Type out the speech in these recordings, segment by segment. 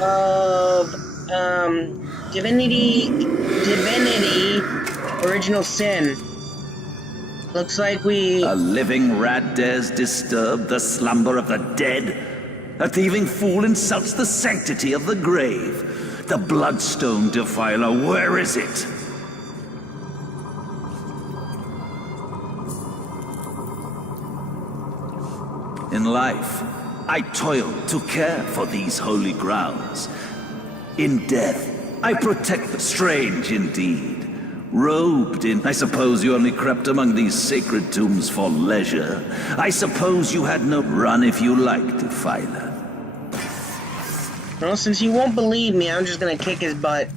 of Divinity Original Sin. Looks like we... A living rat dares disturb the slumber of the dead? A thieving fool insults the sanctity of the grave. The bloodstone defiler, where is it? In life, I toiled to care for these holy grounds. In death, I protect the strange indeed. Robed in, I suppose you only crept among these sacred tombs for leisure. I suppose you had no run if you liked, defiler. Well, since you won't believe me, I'm just gonna kick his butt.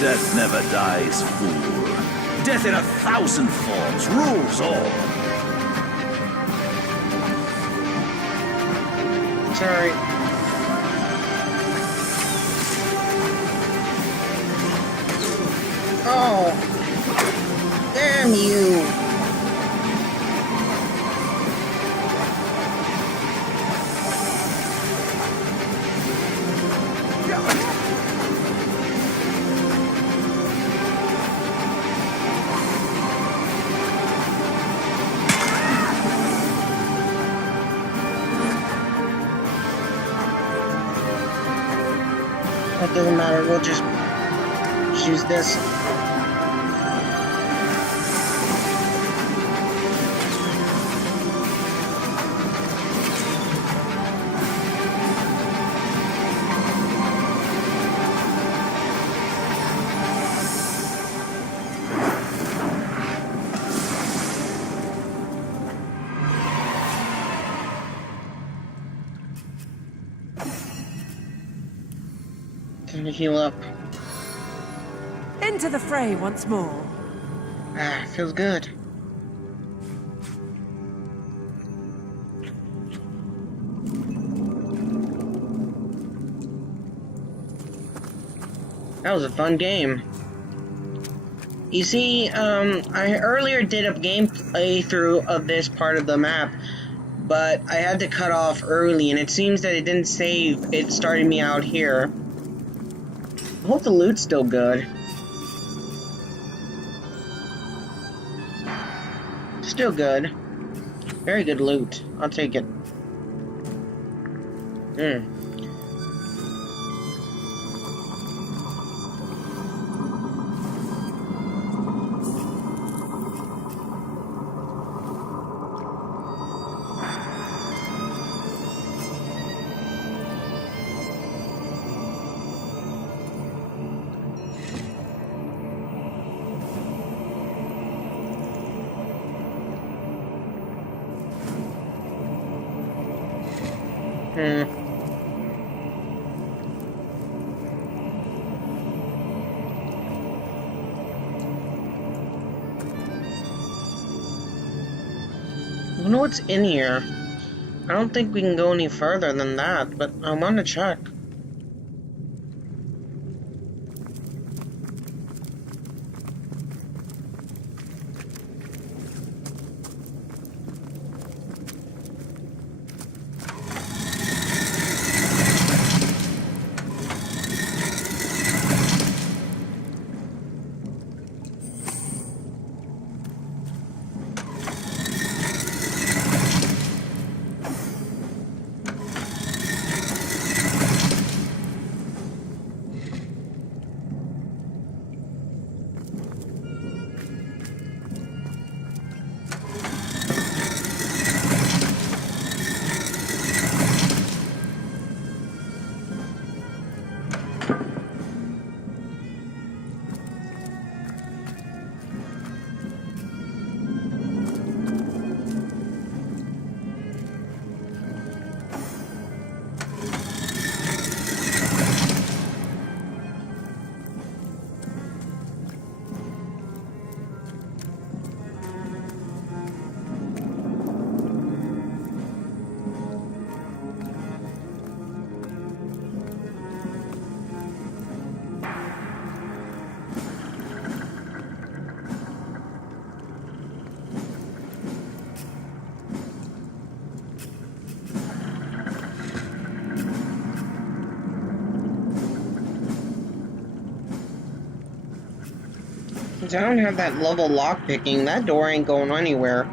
Death never dies, fool. Death in 1,000 forms rules all. Sorry. Oh! Damn you! It doesn't matter, we'll just use this. Time to heal up. Into the fray once more. Ah, feels good. That was a fun game. You see, I earlier did a gameplay through of this part of the map, but I had to cut off early, and it seems that it didn't save. It started me out here. I hope the loot's still good. Still good. Very good loot. I'll take it. I wonder what's in here. I don't think we can go any further than that, but I want to check. Since I don't have that level lockpicking, that door ain't going anywhere.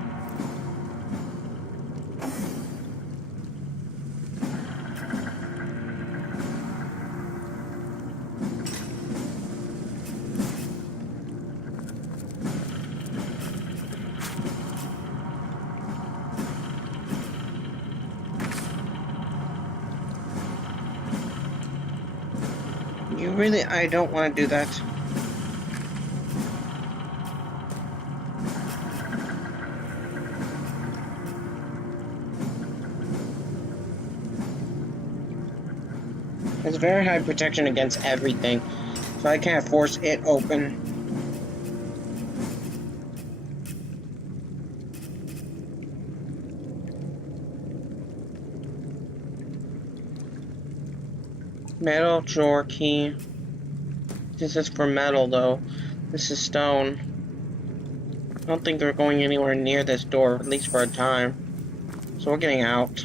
I don't want to do that. It's very high protection against everything, so I can't force it open. Metal drawer key. This is for metal, though. This is stone. I don't think they're going anywhere near this door, at least for a time. So we're getting out.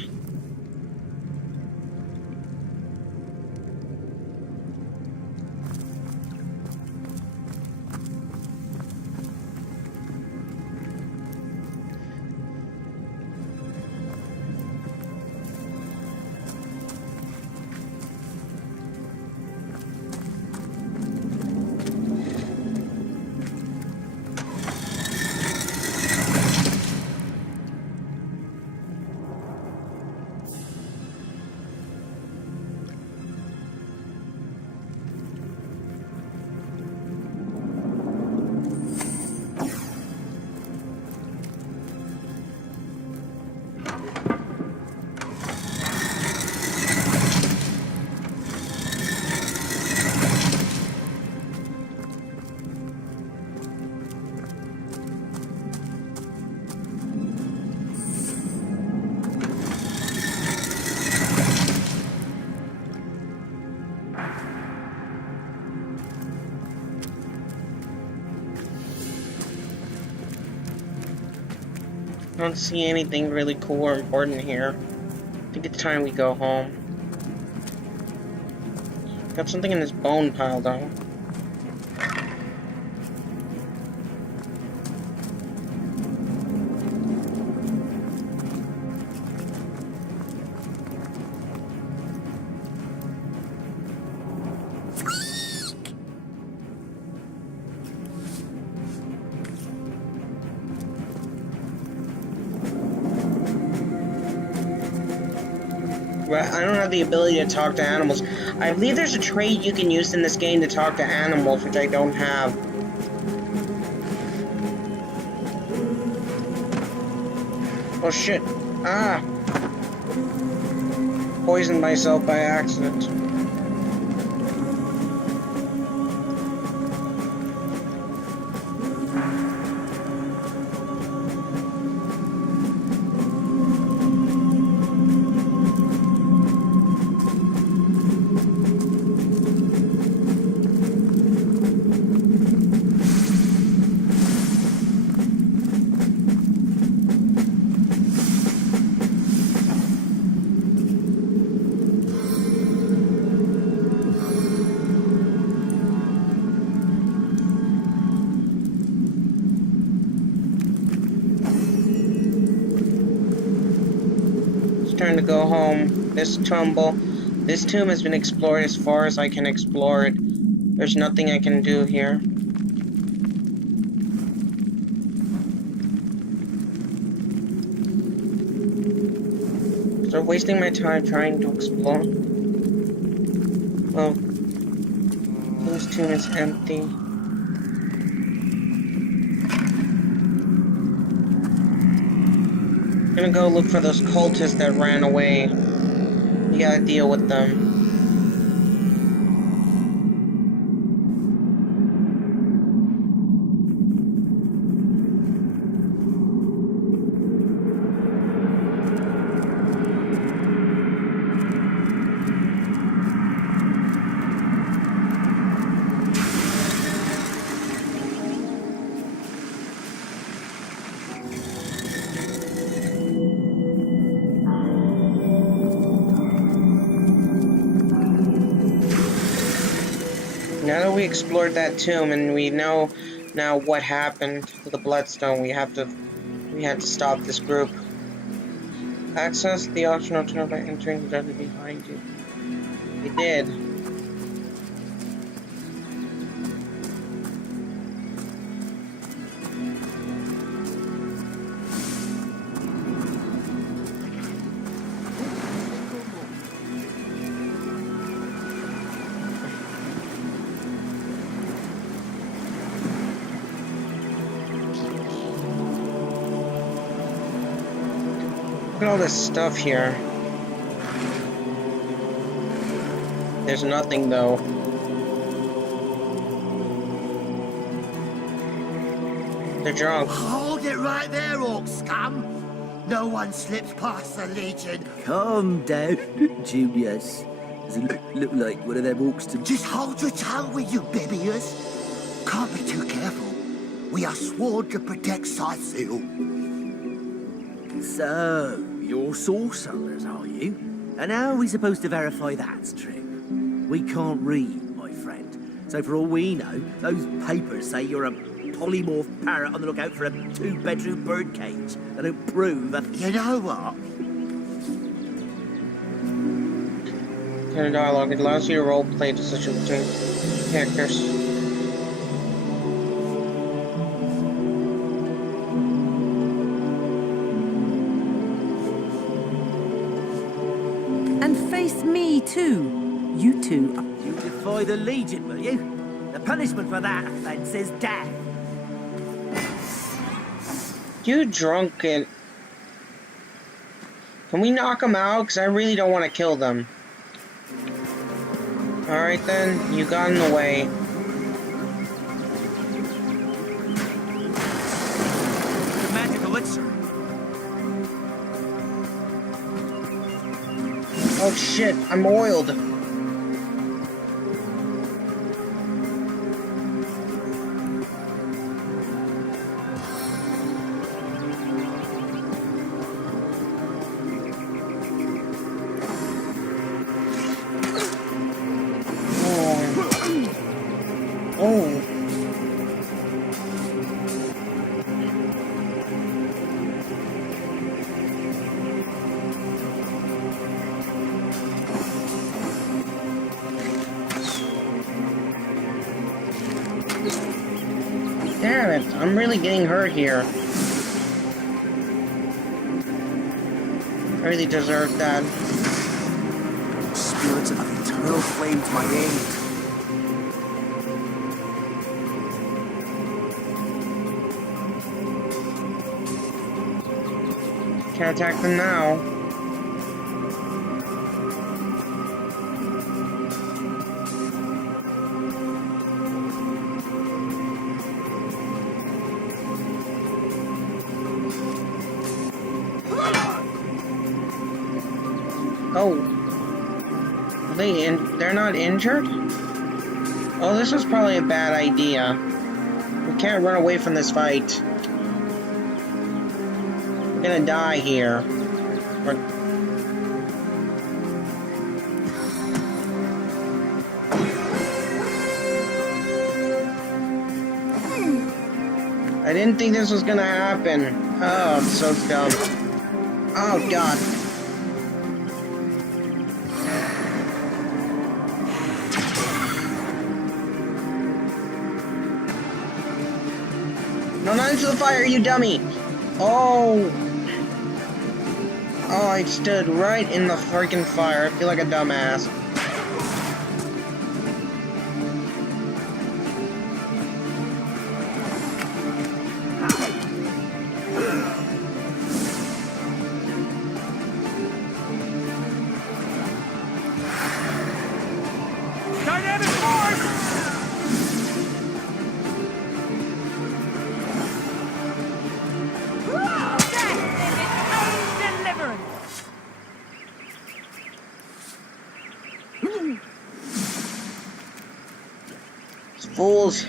I don't see anything really cool or important here. I think it's time we go home. Got something in this bone pile, though. But I don't have the ability to talk to animals. I believe there's a trait you can use in this game to talk to animals, which I don't have. Oh shit. Ah! Poisoned myself by accident. Time to go home. This tomb has been explored as far as I can explore it. There's nothing I can do here. So wasting my time trying to explore. Well, this tomb is empty. I'm gonna go look for those cultists that ran away. You gotta deal with them. Now that we explored that tomb and we know Now, what happened to the Bloodstone? We had to stop this group. Access the optional tunnel by entering the desert behind you. We did. Look at all this stuff here. There's nothing though. They're drunk. Hold it right there, orc scum! No one slips past the Legion. Calm down, Julius. Does it look like one of them orcs to... Just hold your tongue with you, bibiers. Can't be too careful. We are sworn to protect Scythiel. So, you're sorcerers, are you? And how are we supposed to verify that's true? We can't read, my friend. So for all we know, those papers say you're a polymorph parrot on the lookout for a 2-bedroom birdcage. They don't prove that... You know what? Kind of dialogue. It allows you to roleplay decisions between characters. And face me too. You two. You defy the Legion, will you? The punishment for that offense is death. You drunk and... Can we knock them out? Because I really don't want to kill them. Alright then, you got in the way. The magic elixir. Oh shit, I'm oiled. Oh. Damn it, I'm really getting hurt here. I really deserve that. Spirits of eternal flame to my aid. Can't attack them now. Oh. They're not injured? Oh, this was probably a bad idea. We can't run away from this fight. We're gonna die here. I didn't think this was gonna happen. Oh, I'm so dumb. Oh, God. No, not into the fire, you dummy! Oh! Oh, I stood right in the freaking fire. I feel like a dumbass. Dynamic force! Fools.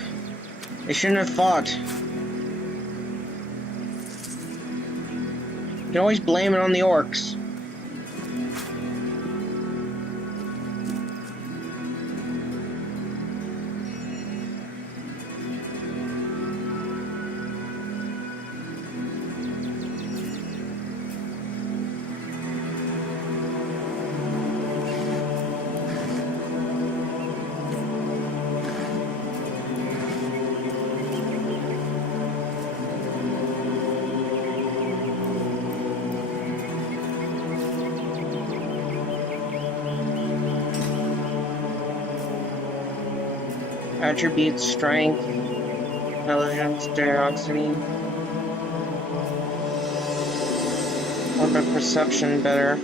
They shouldn't have fought. You can always blame it on the orcs. Attributes, strength, intelligence, generosity. What about perception better?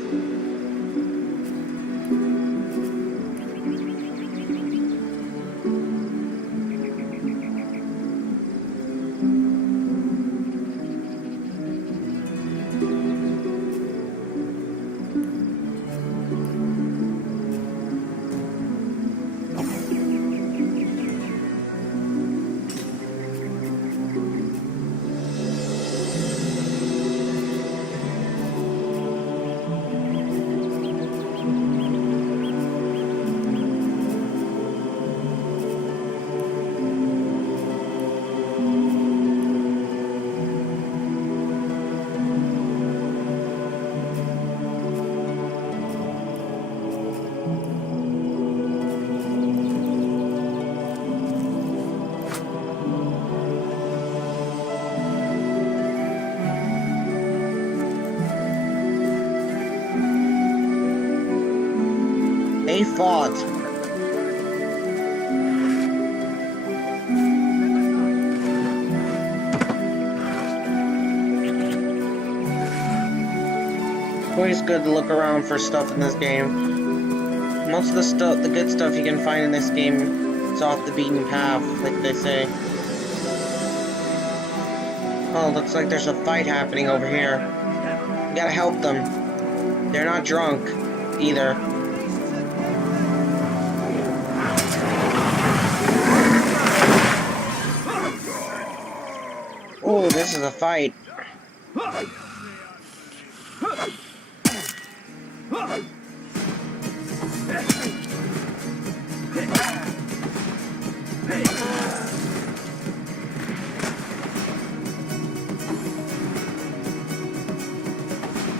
They fought. Always good to look around for stuff in this game. Most of the good stuff you can find in this game is off the beaten path, like they say. Oh, looks like there's a fight happening over here. We gotta help them. They're not drunk, either. Oh, this is a fight.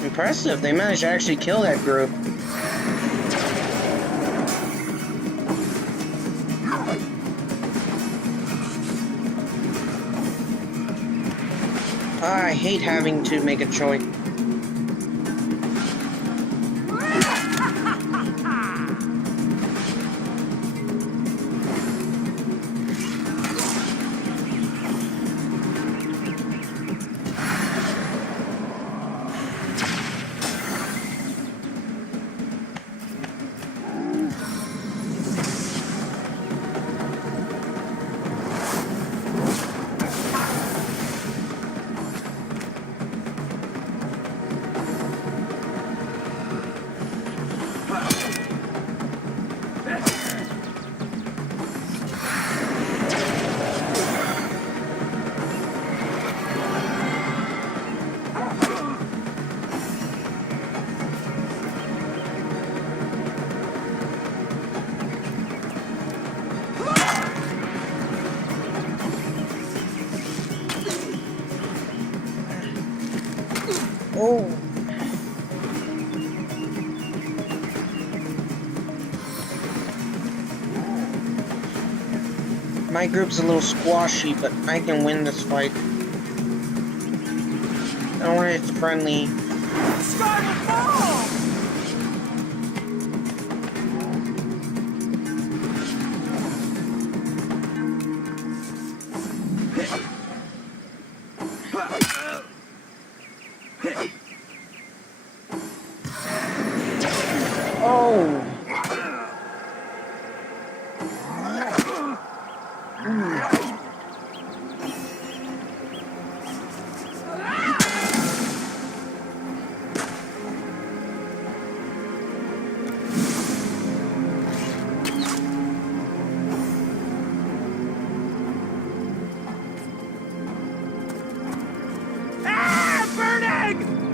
Impressive, they managed to actually kill that group. I hate having to make a choice. Oh. My group's a little squashy, but I can win this fight. Don't worry, it's friendly. Oh!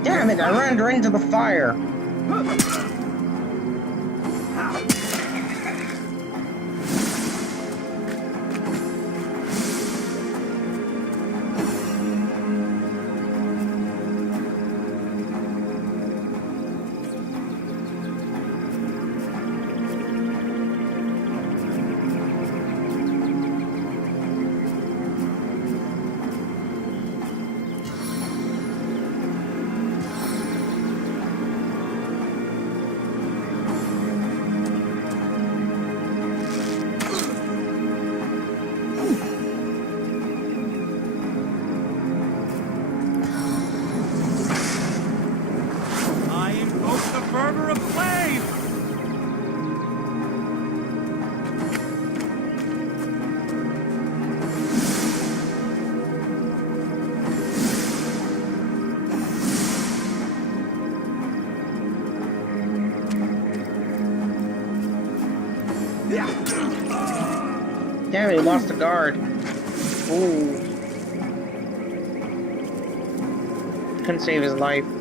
Damn it, I ran right into the fire. Damn, he lost the guard. Ooh. Couldn't save his life. Did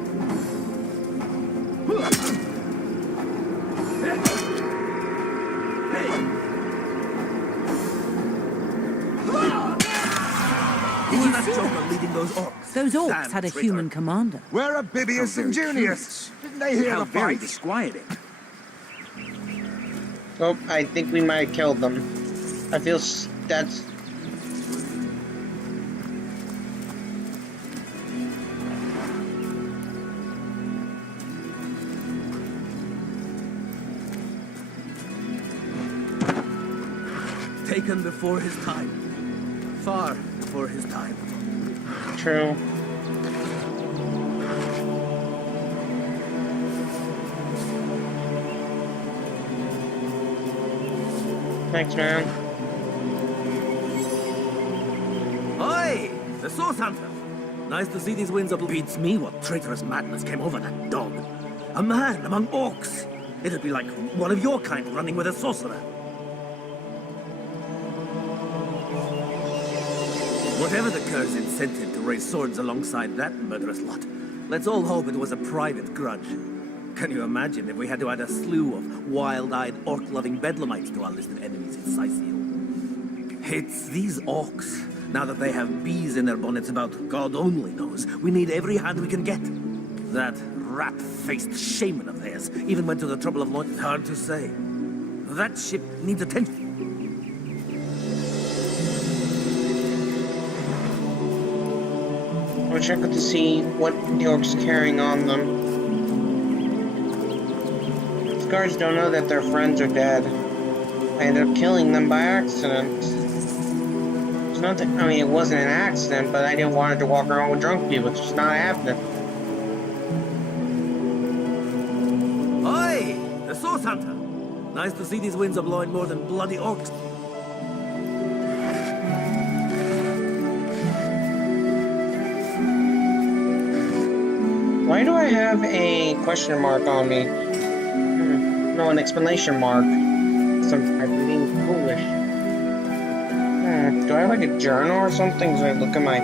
you see that? Leading those orcs? Those orcs Damn had a traitor. human commander. Where are Bibius and Junius? Didn't they hear How the very fight? disquieting. Oh, I think we might have killed them. I feel that's... Taken before his time. Far before his time. true. Thanks, man. Oi! The Source Hunter! Nice to see these winds up. Beats me what traitorous madness came over that dog. A man among orcs. It'd be like one of your kind running with a sorcerer. Whatever the curse incentive to raise swords alongside that murderous lot, let's all hope it was a private grudge. Can you imagine if we had to add a slew of wild-eyed, orc-loving bedlamites to our list of enemies in Scythiel? It's these orcs. Now that they have bees in their bonnets about God only knows, we need every hand we can get. That rat-faced shaman of theirs even went to the trouble of launching. Hard to say. That ship needs attention. I'll check out to see what the orcs are carrying on them. These guards don't know that their friends are dead. I ended up killing them by accident. It's not that, I mean, it wasn't an accident, but I didn't want to walk around with drunk people. It's just not happening. Oi! The Source Hunter! Nice to see these winds are blowing more than bloody orcs. Why do I have a question mark on me? No, an exclamation mark. I'm being foolish. Do I have like a journal or something? So I look at my...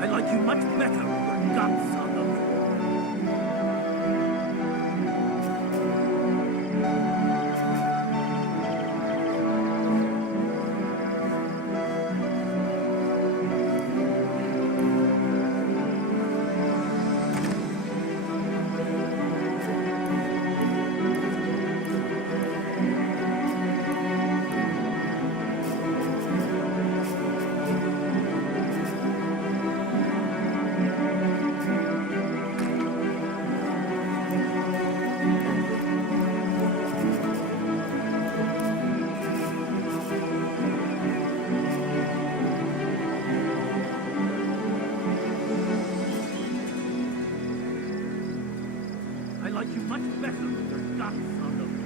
I like you much better with your guts on them. I like you much better with your guts on them.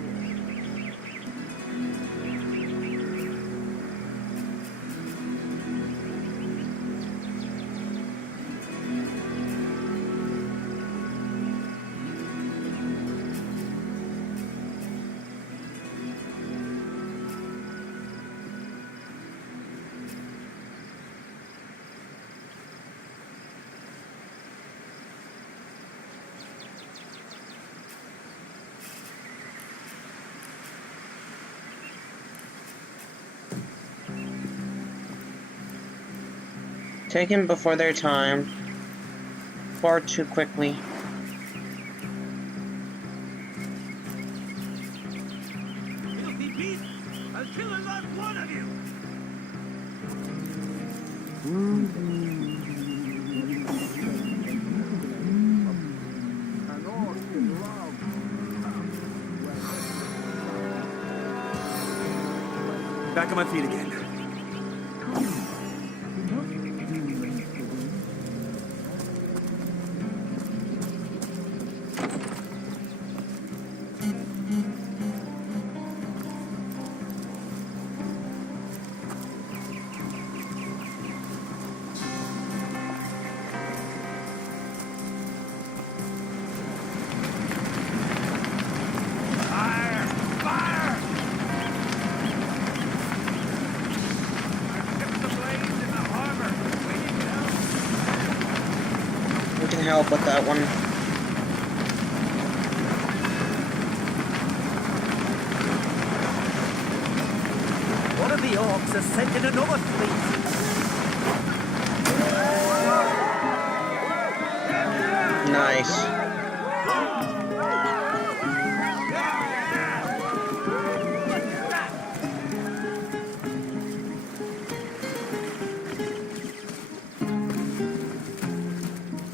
Taken before their time. Far too quickly. Filthy beast! I'll kill the last one of you! Back on my feet again. help with that one. One of the orcs has sent in another fleet. Nice.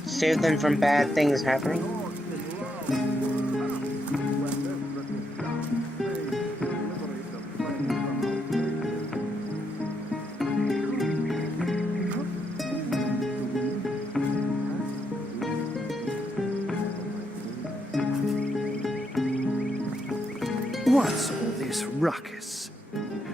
Save them from bad things happening. What's all this ruckus?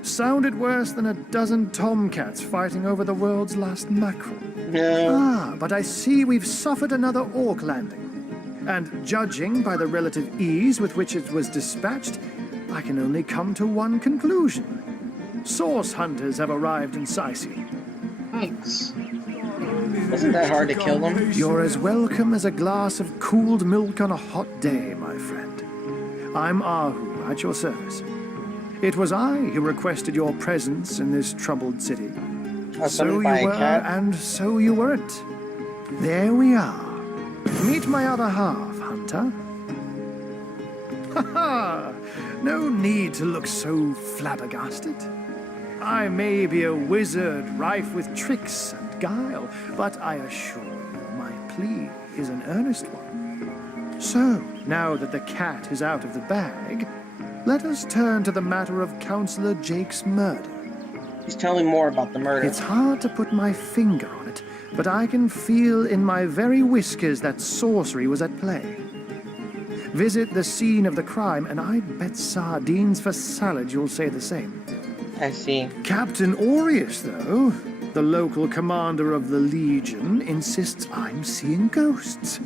Sounded worse than a dozen tomcats fighting over the world's last mackerel. No. Ah, but I see we've suffered another orc landing. And judging by the relative ease with which it was dispatched, I can only come to one conclusion. Source hunters have arrived in Sicily. Thanks. Wasn't that hard to kill them? You're as welcome as a glass of cooled milk on a hot day, my friend. I'm Ahu, at your service. It was I who requested your presence in this troubled city. So you were, and so you weren't. There we are. Meet my other half, Hunter. Ha ha! No need to look so flabbergasted. I may be a wizard rife with tricks and guile, but I assure you my plea is an earnest one. So, now that the cat is out of the bag, let us turn to the matter of Counselor Jake's murder. He's telling more about the murder. It's hard to put my finger on it, but I can feel in my very whiskers that sorcery was at play. Visit the scene of the crime, and I'd bet sardines for salad you'll say the same. I see. Captain Aureus, though, the local commander of the Legion, insists I'm seeing ghosts.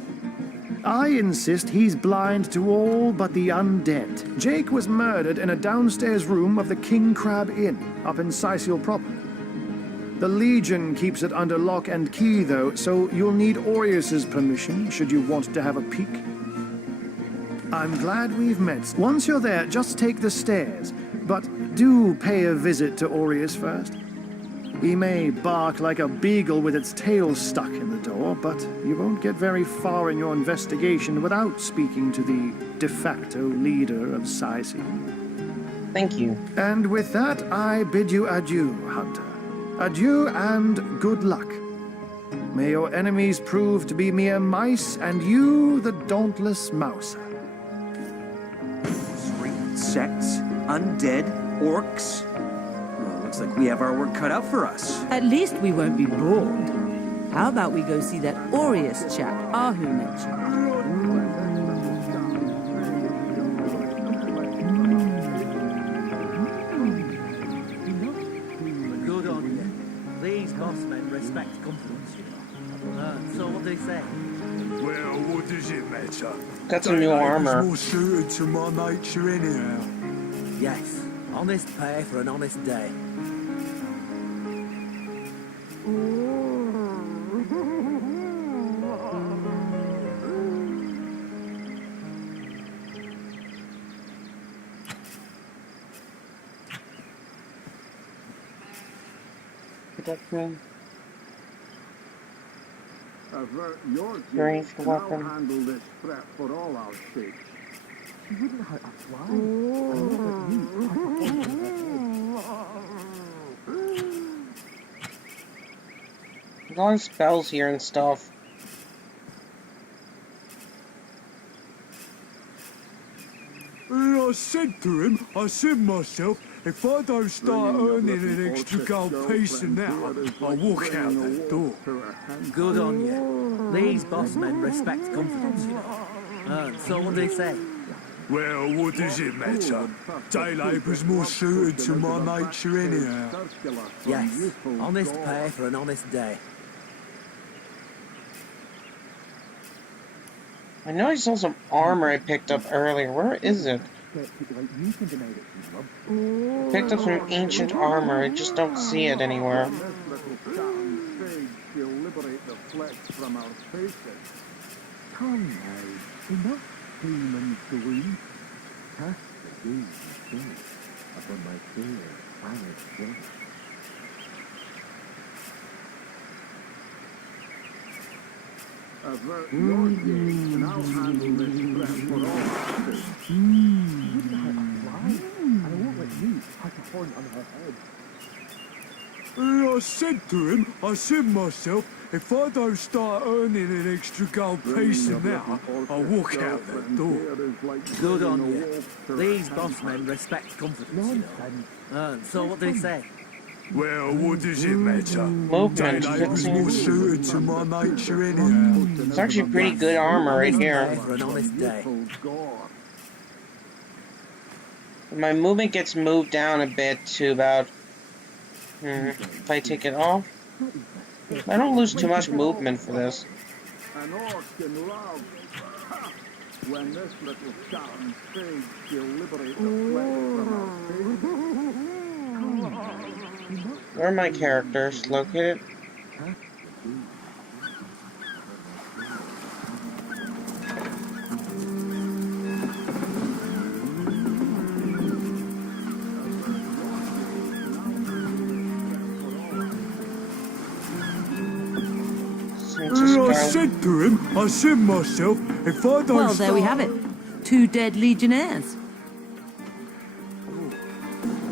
I insist he's blind to all but the undead. Jake was murdered in a downstairs room of the King Crab Inn, up in Sicily proper. The Legion keeps it under lock and key, though, so you'll need Aureus's permission should you want to have a peek. I'm glad we've met. Once you're there, just take the stairs, but do pay a visit to Aureus first. He may bark like a beagle with its tail stuck in the door, but you won't get very far in your investigation without speaking to the de facto leader of Sicily. Thank you. And with that, I bid you adieu, Hunter. Adieu and good luck. May your enemies prove to be mere mice, and you the dauntless mouser. Street sects, undead, orcs. Well, looks like we have our work cut out for us. At least we won't be bored. How about we go see that Aureus chap Ahu mentioned? Good on you. These boss men respect confidence, you know. So what do they say? Well, what does it matter? Got some new armor. More suited to my nature anyhow. Yes, honest pay for an honest day. Avert your Ranged and I'll weapon. handle this threat for all our sakes. She wouldn't hurt a fly. There's all these spells here and stuff. And I said to him, I said myself, if I don't start earning an extra gold piece an hour, I'll walk out that door. Good on you. These boss men respect confidence, you know. So what do they say? Well, what does it matter? Day labour's more suited to my nature anyhow. Yes, honest pay for an honest day. I know I saw some armor I picked up earlier. Where is it? Picked up some ancient armor. I just don't see it anywhere. Come now, enough demons to eat. Cast the gaze instead upon my fair planet flesh. Avert your gaze, and I'll handle this threat for all others. Wouldn't hurt a fly, and I won't let you touch a horn on her head. I said to him, I said myself, if I don't start earning an extra gold piece now, I'll walk out that door. Good on you. These boss men respect confidence, you know. So what do they say? Well, what does it matter? Movement, Day was more 15. suited to my nature anyhow. It's actually pretty good armor right here. For an honest day. My movement gets moved down a bit to about... if I take it off, I don't lose too much movement for this. An orc in love. Ha! When this little charm fades, she'll liberate the flesh from our face. Where are my characters located? I said to him, I said myself, if I don't Well, there we have it. 2 dead legionnaires.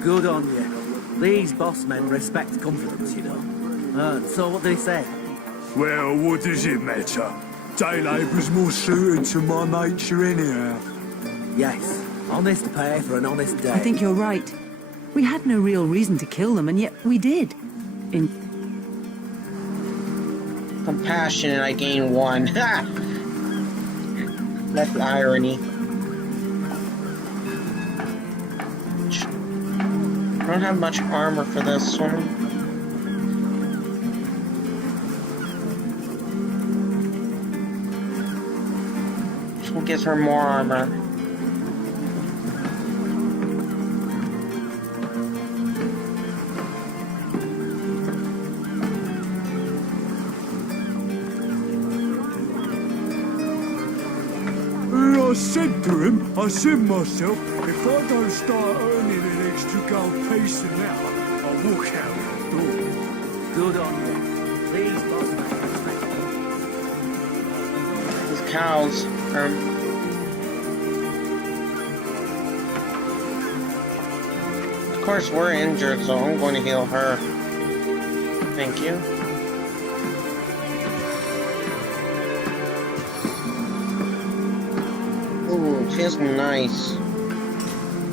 Good on you. These boss men respect confidence, you know. So what do they say? Well, what does it matter? Day labour's more suited to my nature anyhow. Yes, honest pay for an honest day. I think you're right. We had no real reason to kill them, and yet we did. In Compassion, and I gain 1. Ha! That's the irony. I don't have much armor for this one. This one gives her more armor. I said to him, I said myself, if I don't start earning an extra gold piece now, I'll walk out that door. Good on you. These boss men respect confidence. These cows are... Of course, we're injured, so I'm going to heal her. Thank you. Ooh, feels nice.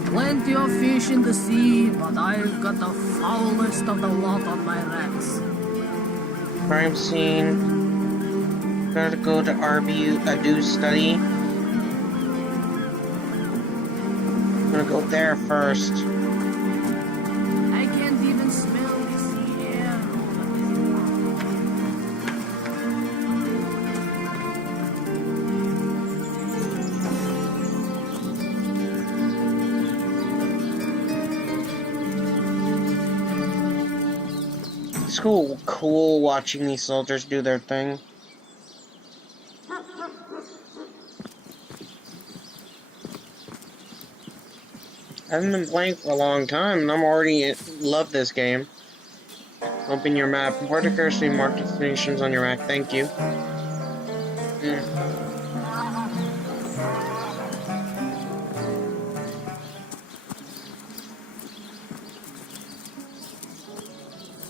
Plenty of fish in the sea, but I've got the foulest of the lot on my racks. Crime scene. Gotta go to RBU Adu study. I'm gonna go there first. I can't even smell the sea air. It's cool watching these soldiers do their thing. I haven't been playing for a long time, and I'm already love this game. Open your map. Vertically mark destinations on your map. Thank you.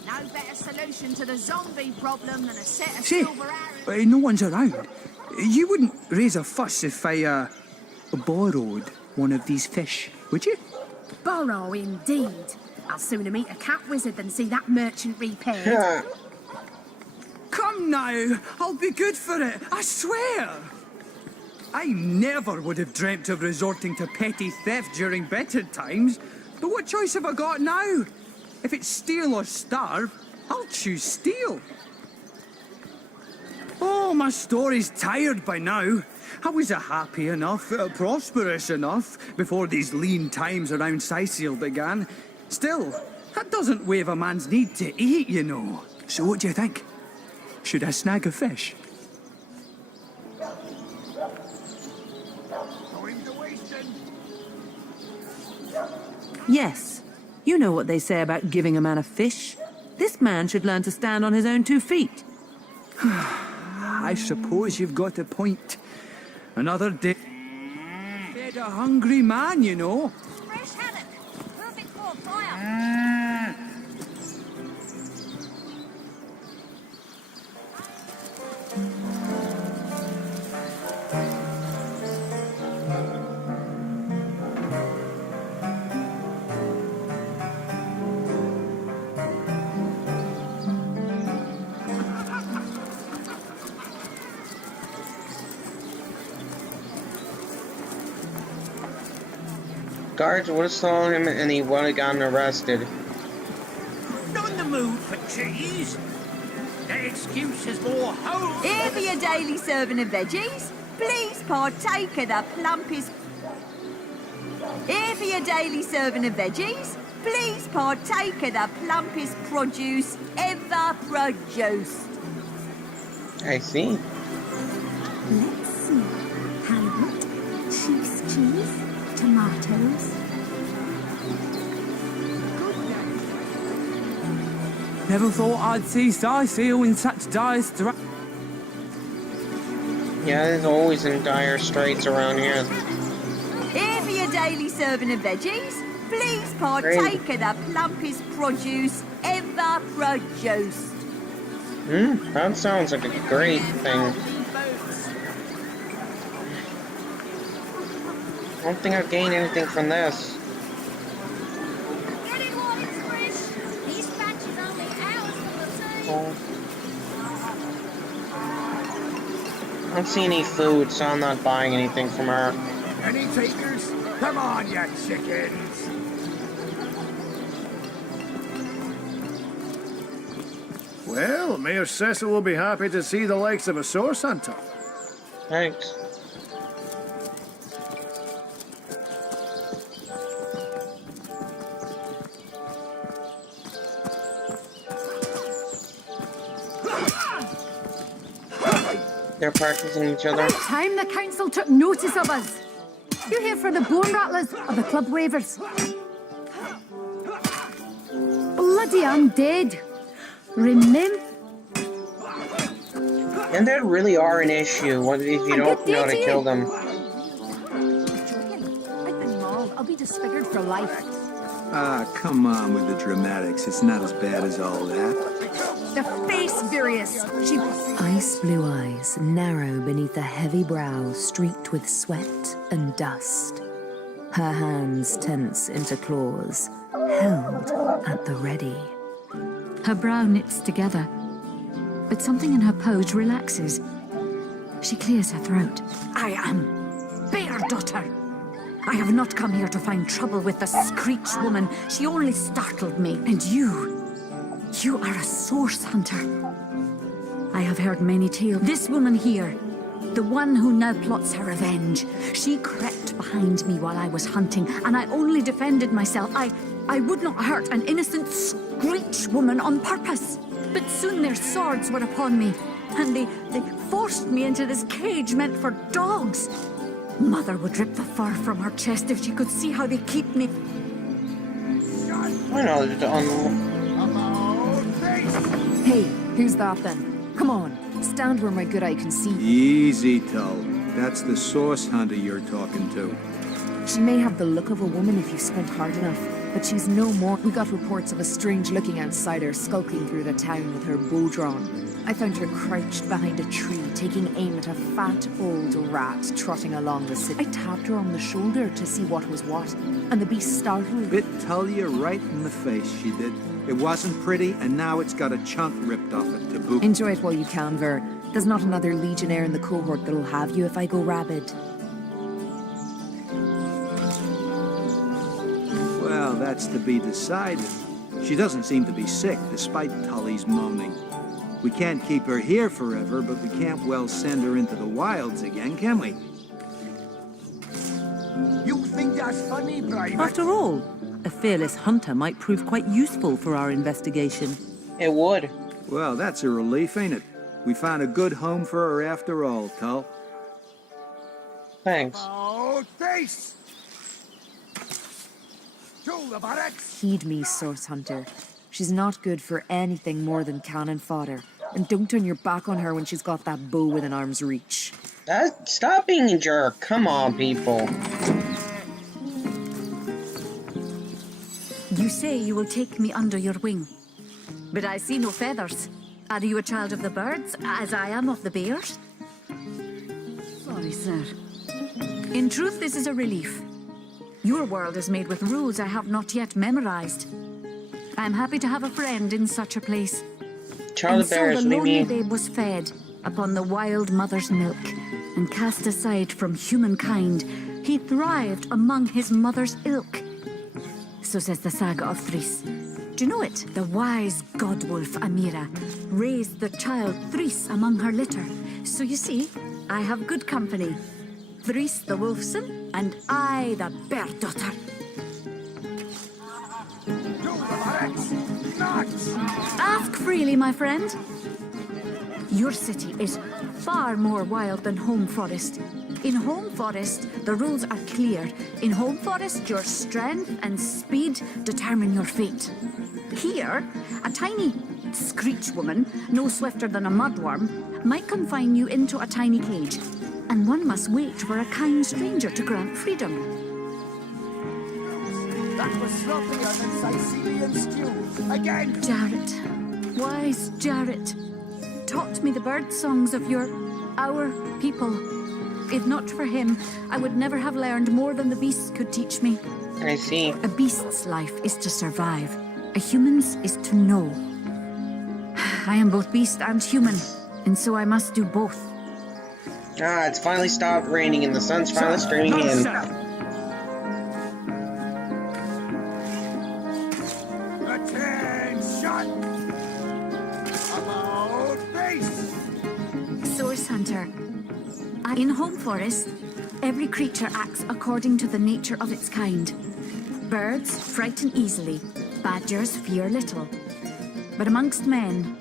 No better solution to the zombie problem than a set of Say, silver arrows. no one's around. You wouldn't raise a fuss if I, borrowed one of these fish, would you? Borrow indeed. I'll sooner meet a cat wizard than see that merchant repaid. Come now, I'll be good for it, I swear. I never would have dreamt of resorting to petty theft during better times, but what choice have I got now? If it's steal or starve, I'll choose steal. Oh, my story's tired by now. I was happy enough, prosperous enough, before these lean times around Sicil began. Still, that doesn't waive a man's need to eat, you know. So what do you think? Should I snag a fish? Yes. You know what they say about giving a man a fish. This man should learn to stand on his own 2 feet. I suppose you've got a point. Another day. Fed a hungry man, you know. Fresh haddock. Perfect for a fire. Guards would have saw him and he would have gotten arrested. Not in the mood for cheese. That excuse is more whole. Here for your daily serving of veggies. Please partake of the plumpest. Here for your daily serving of veggies. Please partake of the plumpest produce ever produced. I see. Let's see. Halibut, chief's cheese, tomatoes. Never thought I'd see Scythian in such dire straits. Yeah, there's always in dire straits around here. Here for your daily serving of veggies. Please partake of the plumpest produce ever produced. That sounds like a great thing. I don't think I've gained anything from this. Get it while it's fresh. These batches only hours from the tea. I don't see any food, so I'm not buying anything from her. Any takers? Come on, you chickens! Well, Mayor Cecil will be happy to see the likes of a source hunter. Thanks. They're practicing each other. Time the council took notice of us. You here for the bone rattlers or the club wavers? Bloody undead. Remember? And that really are an issue. What if you don't know how to kill them? I've been mauled. I'll be disfigured for life. Ah, come on with the dramatics. It's not as bad as all that. The face furious. She Ice blue eyes, narrow beneath a heavy brow streaked with sweat and dust. Her hands tense into claws, held at the ready. Her brow knits together, but something in her pose relaxes. She clears her throat. I am Bear Daughter. I have not come here to find trouble with the Screech woman. She only startled me. And you are a source hunter. I have heard many tales. This woman here, the one who now plots her revenge, she crept behind me while I was hunting, and I only defended myself. I would not hurt an innocent Screech woman on purpose. But soon their swords were upon me, and they forced me into this cage meant for dogs. Mother would rip the fur from her chest if she could see how they keep me. I know, on Hey, who's that then? Come on, stand where my good eye can see. Easy, Tull. That's the source hunter you're talking to. She may have the look of a woman if you squint hard enough, but she's no more. We got reports of a strange-looking outsider skulking through the town with her bow drawn. I found her crouched behind a tree, taking aim at a fat old rat trotting along the city. I tapped her on the shoulder to see what was what, and the beast startled. Bit Tull you right in the face, she did. It wasn't pretty, and now it's got a chunk ripped off it to boot. Enjoy it while you can, Ver. There's not another legionnaire in the cohort that'll have you if I go rabid. Well, that's to be decided. She doesn't seem to be sick, despite Tully's moaning. We can't keep her here forever, but we can't well send her into the wilds again, can we? You think that's funny, Private? After all, a fearless hunter might prove quite useful for our investigation. It would. Well, that's a relief, ain't it? We found a good home for her after all, Tull. Thanks. Oh, face! Heed me, Source Hunter. She's not good for anything more than cannon fodder. And don't turn your back on her when she's got that bow within arm's reach. Stop being a jerk. Come on, people. You say you will take me under your wing, but I see no feathers. Are you a child of the birds, as I am of the bears? Sorry, sir. In truth, this is a relief. Your world is made with rules I have not yet memorized. I am happy to have a friend in such a place. Child of bears, so the what do you lonely mean? babe was fed upon the wild mother's milk, and cast aside from humankind, he thrived among his mother's ilk. So says the saga of Threes. Do you know it? The wise godwolf Amira raised the child Threes among her litter. So you see, I have good company. Threes the wolfson, and I the bear daughter. Ask freely, my friend. Your city is far more wild than Home Forest. In Home Forest, the rules are clear. In Home Forest, your strength and speed determine your fate. Here, a tiny screech woman, no swifter than a mudworm, might confine you into a tiny cage, and one must wait for a kind stranger to grant freedom. That was sloppier than Sicilian stew. Again! Jarrett, wise Jarrett, taught me the bird songs of our people. If not for him, I would never have learned more than the beasts could teach me. I see. A beast's life is to survive. A human's is to know. I am both beast and human, and so I must do both. Ah, it's finally stopped raining and the sun's finally streaming in. Attention! About base! Source Hunter. In Home Forest, every creature acts according to the nature of its kind. Birds frighten easily, badgers fear little. But amongst men,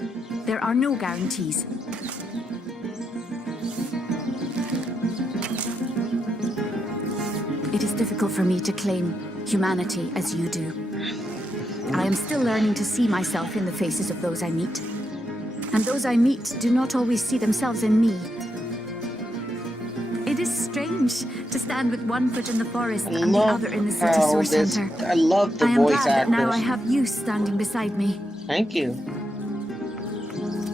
there are no guarantees. It is difficult for me to claim humanity as you do. I am still learning to see myself in the faces of those I meet. And those I meet do not always see themselves in me. It is strange to stand with one foot in the forest and the other in the city, Source Hunter. I love the I am voice glad that now I actors. have you standing beside me. Thank you.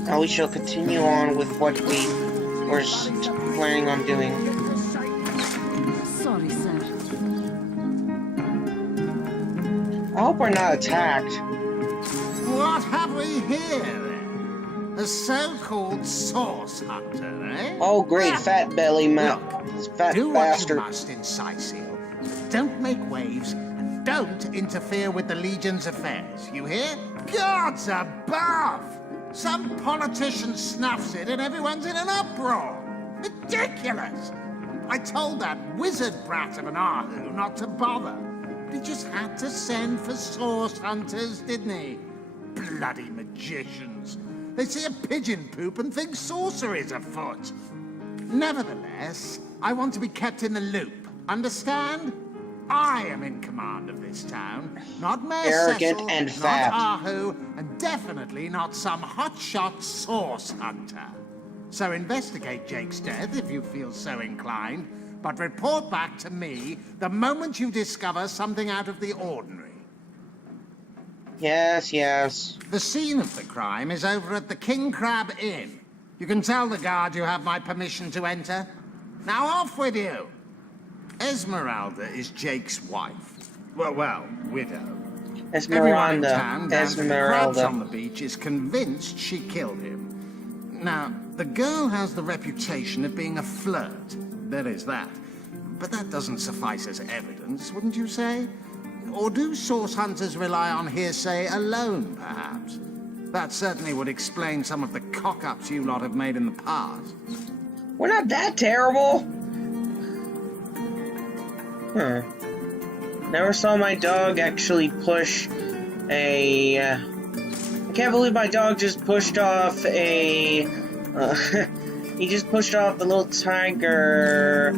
Now we shall continue on with what we were planning on doing. Sorry, sir. I hope we're not attacked. What have we here, then? A so-called source hunter, eh? Oh, great, fat belly mouth. Fat Do bastard. what you must in Sicil. Don't make waves, and don't interfere with the Legion's affairs. You hear? Gods above! Some politician snuffs it and everyone's in an uproar. Ridiculous! I told that wizard brat of an Ahu not to bother. He just had to send for source hunters, didn't he? Bloody magicians. They see a pigeon poop and think sorcery's afoot. Nevertheless, I want to be kept in the loop. Understand? I am in command of this town, not Mayor Arrogant Cecil, and not fat. Ahu, and definitely not some hotshot source hunter. So investigate Jake's death if you feel so inclined, but report back to me the moment you discover something out of the ordinary. Yes, yes. The scene of the crime is over at the King Crab Inn. You can tell the guard you have my permission to enter. Now off with you! Esmeralda is Jake's wife. Well, widow. Everyone in town down to the crabs on the beach is convinced she killed him. Now, the girl has the reputation of being a flirt. There is that. But that doesn't suffice as evidence, wouldn't you say? Or do source hunters rely on hearsay alone, perhaps? That certainly would explain some of the cock-ups you lot have made in the past. We're not that terrible. Huh. Never saw my dog actually push a... I can't believe my dog just pushed off a... he just pushed off the little tiger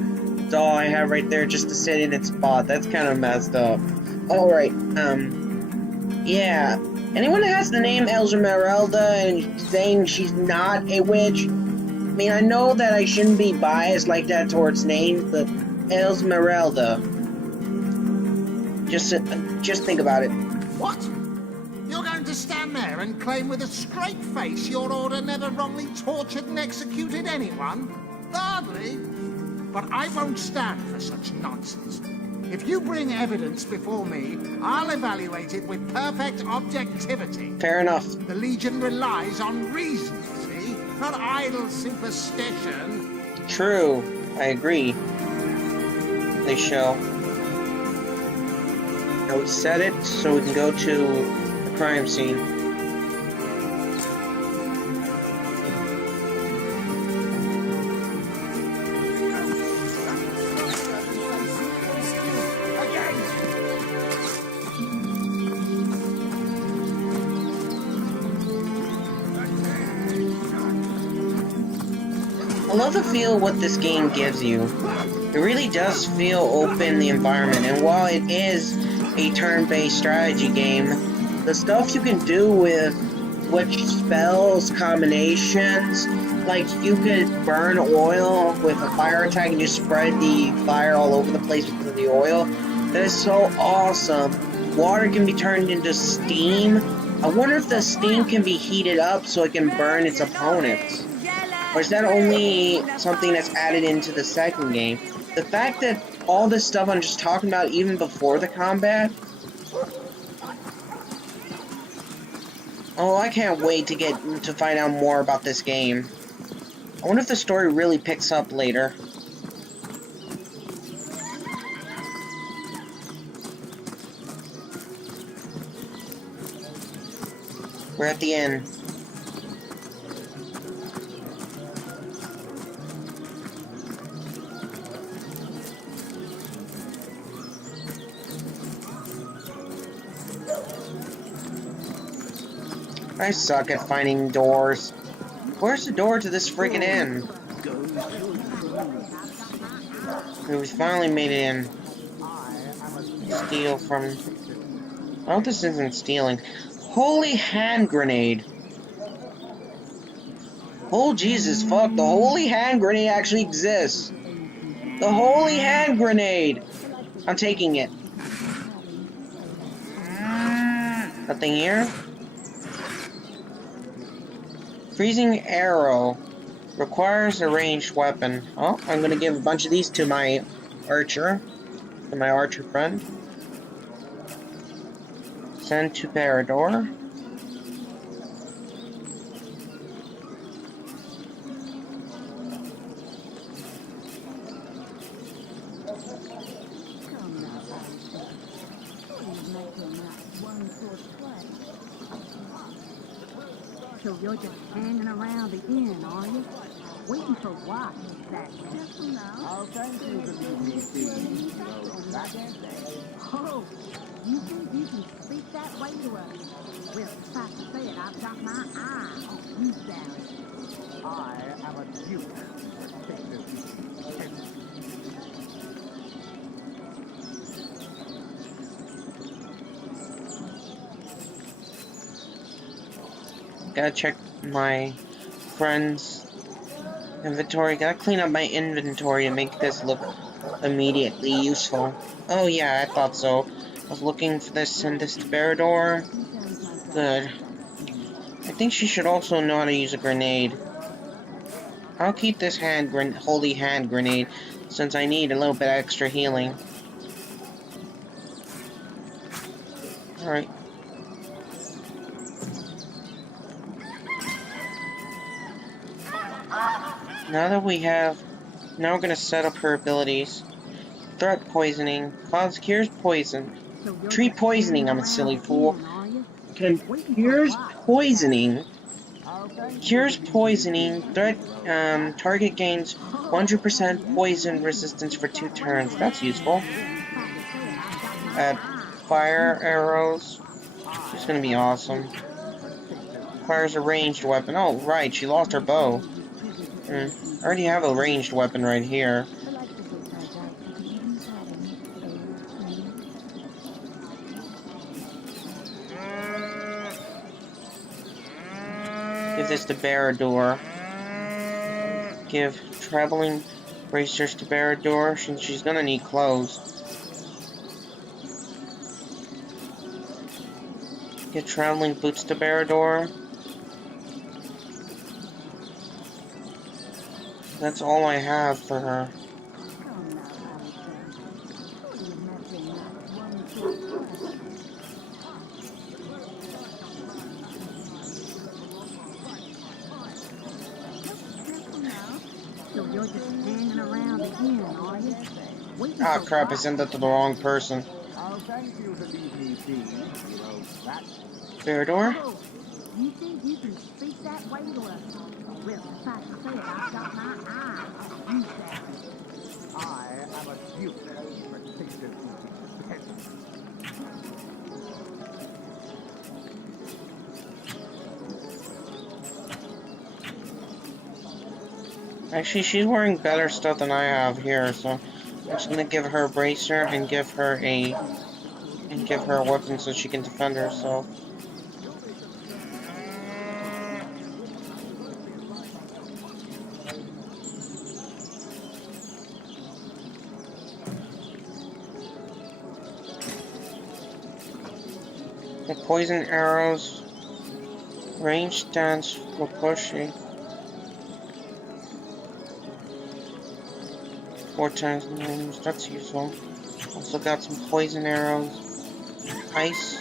doll I have right there just to sit in its spot. That's kind of messed up. Alright, yeah. Anyone that has the name Esmeralda and saying she's not a witch, I mean, I know that I shouldn't be biased like that towards names, but Esmeralda. Just think about it. What? You're going to stand there and claim with a straight face your order never wrongly tortured and executed anyone? Hardly. But I won't stand for such nonsense. If you bring evidence before me, I'll evaluate it with perfect objectivity. Fair enough. The Legion relies on reason, see? Not idle superstition. True. I agree. They show. Now we set it so we can go to the crime scene. I love the feel what this game gives you. It really does feel open, the environment, and while it is a turn-based strategy game, the stuff you can do with which spells, combinations, like you could burn oil with a fire attack and just spread the fire all over the place because of the oil. That is so awesome. Water can be turned into steam. I wonder if the steam can be heated up so it can burn its opponents. Or is that only something that's added into the second game? The fact that all this stuff I'm just talking about even before the combat... Oh, I can't wait to find out more about this game. I wonder if the story really picks up later. We're at the end. I suck at finding doors. Where's the door to this friggin' inn? We finally made it in. Steal from... Oh, this isn't stealing. Holy hand grenade. Oh, Jesus, fuck. The holy hand grenade actually exists. The holy hand grenade. I'm taking it. Nothing here? Freezing arrow requires a ranged weapon. Oh, I'm gonna give a bunch of these to my archer friend. Send to Parador. So you're just hanging around the inn, are you? Waiting for what, exactly? Oh, thank you for Oh, you think you can speak that way to us? Well, suffice to say it, I've got my eye on you, Darren. I am a duke. Gotta check my friend's inventory. Gotta clean up my inventory to make this look immediately useful. Oh yeah, I thought so. I was looking for this, send this to Parador. Good. I think she should also know how to use a grenade. I'll keep this holy hand grenade, since I need a little bit extra healing. Alright. Now we're gonna set up her abilities. Threat poisoning. Cures poison. Treat poisoning, I'm a silly fool. Cures poisoning. Threat, target gains 100% poison resistance for 2 turns. That's useful. Add fire arrows. It's gonna be awesome. Requires a ranged weapon. Oh, right, she lost her bow. I already have a ranged weapon right here. Give this to Barrador. Give traveling bracers to Barrador, since she's gonna need clothes. Give traveling boots to Barrador. That's all I have for her. So you're just hanging around again, are you? Ah, crap, I sent that to the wrong person. I'll thank you to leave me be, you old rat. Barrador? Oh, you think you can speak that way to us? Well, if I can say it, I've got my eye on you, Sam. I am a duke, protective pet. Actually, she's wearing better stuff than I have here, so I'm just gonna give her a bracer and give her a weapon so she can defend herself. The poison arrows, range stance for pushing. 4 times the range, that's useful. Also got some poison arrows. Ice.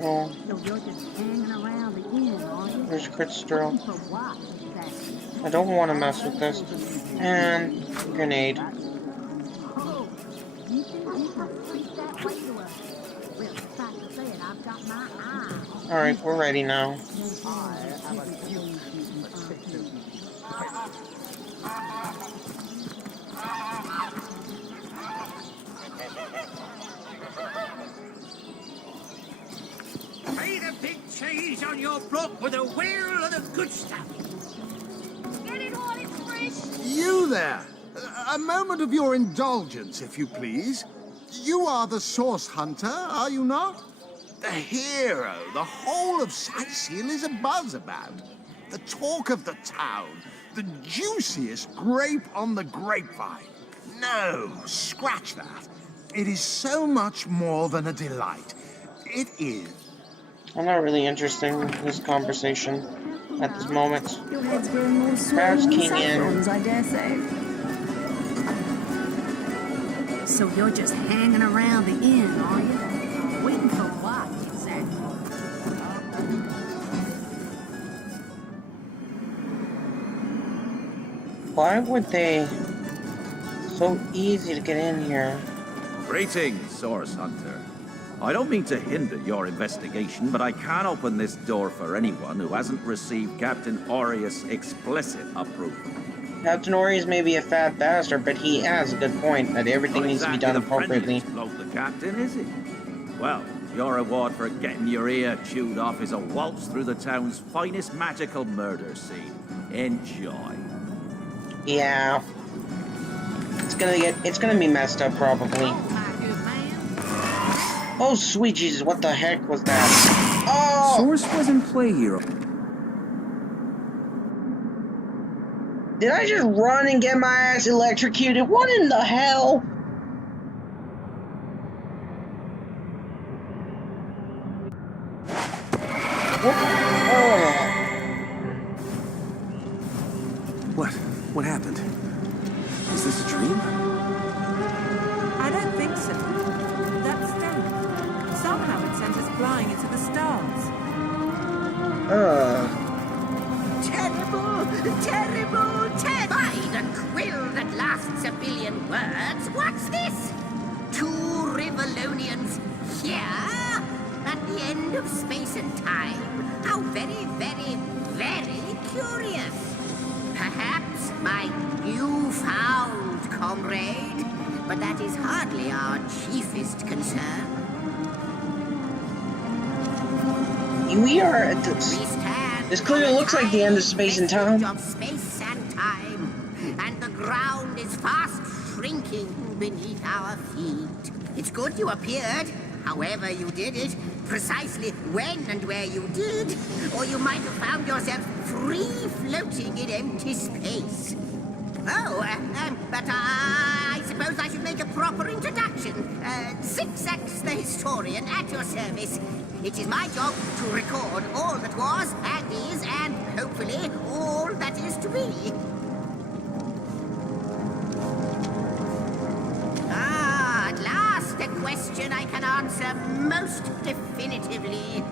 Oh. So you're just hanging around again, are you? There's crit drill. For what, exactly? I don't want to mess with this. And grenade. Oh, you think you can speak that way to us? Well, if I can say it, I've got my eye on you. Alright, we're ready now. I am a duke, protective pet. Made a big change on your block with a wheel of the good stuff. Get it while it's fresh. You there! A moment of your indulgence, if you please. You are the source hunter, are you not? The hero the whole of Sightseal is abuzz about. The talk of the town. The juiciest grape on the grapevine. No, scratch that. It is so much more than a delight. It is. I'm not really interested in this conversation at this moment. Your head's growing more Crabs swollen than king in. saffrons, I dare say. So you're just hanging around the inn, are you? Waiting for what, exactly? Why would they... So easy to get in here. Greetings, Source Hunter. I don't mean to hinder your investigation, but I can't open this door for anyone who hasn't received Captain Aureus' explicit approval. Captain Aureus may be a fat bastard, but he has a good point that everything Not needs to be exactly done the appropriately. friendliest bloke, the captain, is he? Well, your reward for getting your ear chewed off is a waltz through the town's finest magical murder scene. Enjoy. Yeah. It's gonna be messed up probably. Oh sweet Jesus, what the heck was that? Oh! Source was in play here. Did I just run and get my ass electrocuted? What in the hell? What happened? Is this a dream? I don't think so. That's them. Somehow it sent us flying into the stars. Terrible, terrible, terrible! By the quill that lasts a billion words, what's this? 2 Rivalonians here? At the end of space and time? How very, very, very curious. Perhaps my newfound comrade, but that is hardly our chiefest concern. We are at this clearly looks like the end of space and time. Of space and time, and the ground is fast shrinking beneath our feet. It's good you appeared, however you did it. precisely when and where you did, or you might have found yourself free floating in empty space. Oh, but I suppose I should make a proper introduction. Six-X the historian at your service. It is my job to record all that was and is, and hopefully all that is to be. At last a question I can answer most definitively.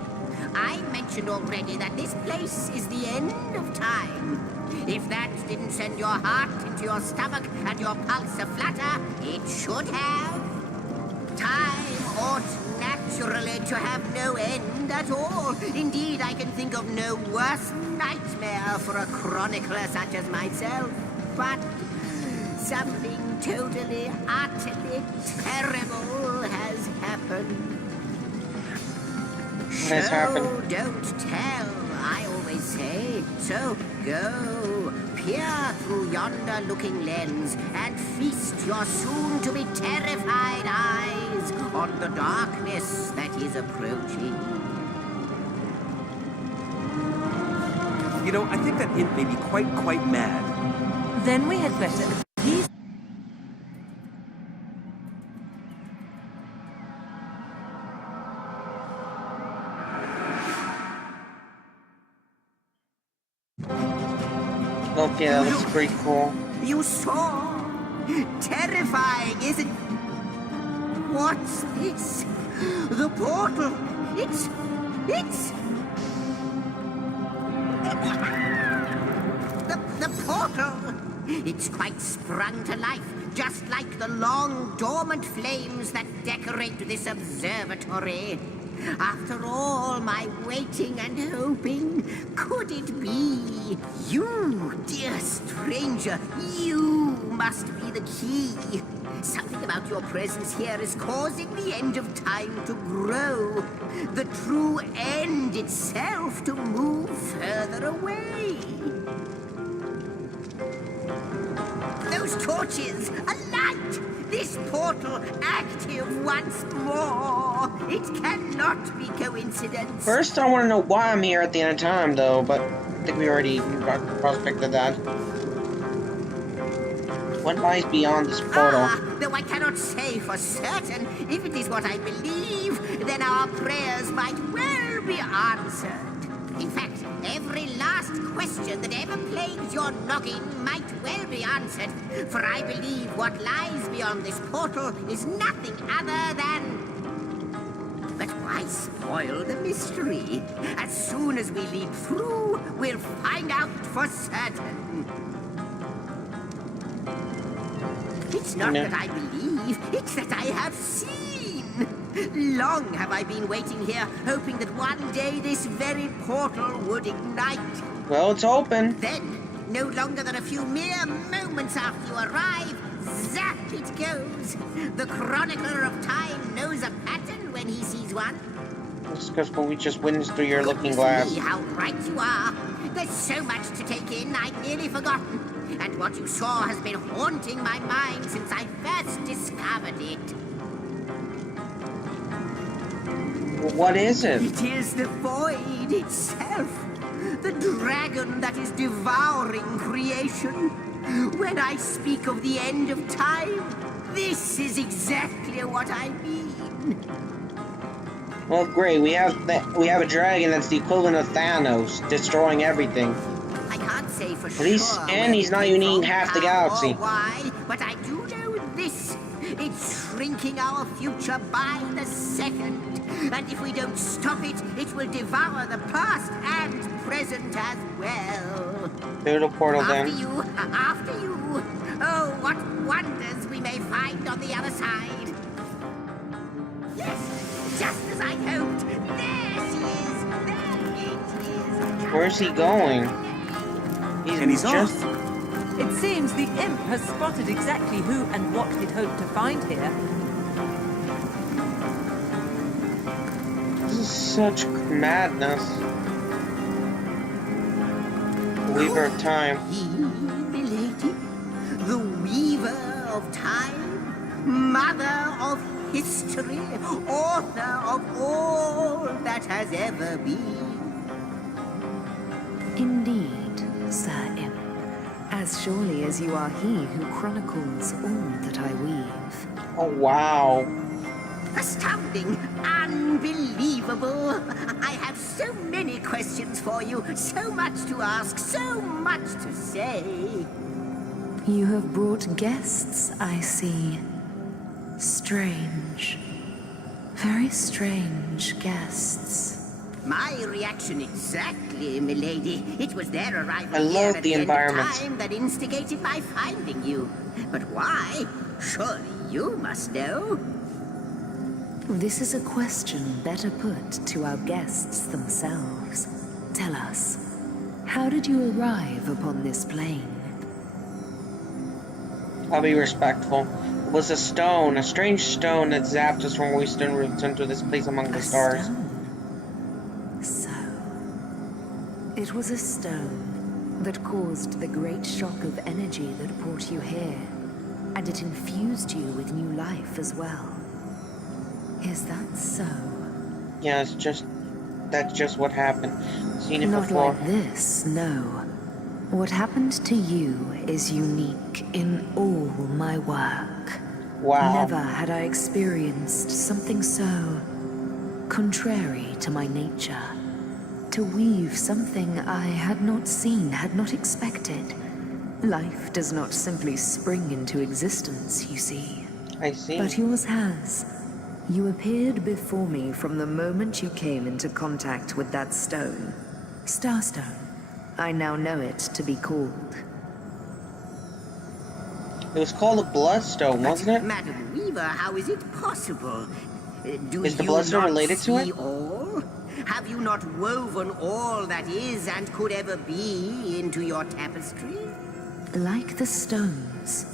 I mentioned already that this place is the end of time. If that didn't send your heart into your stomach and your pulse a-flutter, it should have. Time ought naturally to have no end at all. Indeed, I can think of no worse nightmare for a chronicler such as myself. But something totally, utterly terrible has happened. Has happened. Don't tell, I always say. So go, peer through yonder looking lens and feast your soon-to-be terrified eyes on the darkness that is approaching. You know, I think that imp may be quite mad. Then we had better appease. Okay, that looks pretty cool. You saw? Terrifying, isn't it? What's this? The portal. It's... The portal. It's quite sprung to life, just like the long, dormant flames that decorate this observatory. After all my waiting and hoping, could it be? You, dear stranger, you must be the key. Something about your presence here is causing the end of time to grow. The true end itself to move further away. Those torches, a light! This portal active once more. It cannot be coincidence. First, I want to know why I'm here at the end of time, though, but I think we already prospected that. What lies beyond this portal? Though I cannot say for certain, if it is what I believe, then our prayers might well be answered. In fact, every last question that ever plagued your noggin might well be answered, for I believe what lies beyond this portal is nothing other than... But why spoil the mystery? As soon as we leap through, we'll find out for certain. It's not that I believe, it's that I have seen. Long have I been waiting here, hoping that one day this very portal would ignite. Well, it's open. Then, no longer than a few mere moments after you arrive, zap it goes. The chronicler of time knows a pattern when he sees one. It's because we just witnessed through your looking glass. See how right you are. There's so much to take in, I'd nearly forgotten. And what you saw has been haunting my mind since I first discovered it. What is it? It is the void itself. The dragon that is devouring creation. When I speak of the end of time, this is exactly what I mean. Well, great. We have a dragon that's the equivalent of Thanos, destroying everything. I can't say for At least, sure. and he's not even eating half the galaxy. Or why, but I do know this. It's shrinking our future by the second. And if we don't stop it, it will devour the past and present as well. Through the portal then. After you. Oh, what wonders we may find on the other side. Yes, just as I hoped. There she is. There it is. Where's he going? He's just... off. It seems the imp has spotted exactly who and what he'd hoped to find here. This is such madness. Weaver of time. He, milady, the weaver of time, mother of history, author of all that has ever been. Indeed, Sir Imp. As surely as you are he who chronicles all that I weave. Oh, wow. Astounding, unbelievable. I have so many questions for you, so much to ask, so much to say. You have brought guests, I see. Strange. Very strange guests. My reaction exactly, milady. It was their arrival I here love at the the end of environment. time that instigated my finding you. But why? Surely you must know. This is a question better put to our guests themselves. Tell us, how did you arrive upon this plane? I'll be respectful. It was a stone, a strange stone that zapped us from where we stood and returned to this place among the stars. So, it was a stone that caused the great shock of energy that brought you here, and it infused you with new life as well. Is that so? Yeah, that's just what happened. Seen it Not before. like this, no. What happened to you is unique in all my work. Wow. Never had I experienced something so contrary to my nature. To weave something I had not seen, had not expected. Life does not simply spring into existence, you see. I see. But yours has. You appeared before me from the moment you came into contact with that stone. Starstone. I now know it to be called. It was called a bloodstone, wasn't it? Madam Weaver, how is it possible? Is the you bloodstone not related to see it? all? Have you not woven all that is and could ever be into your tapestry? Like the stones,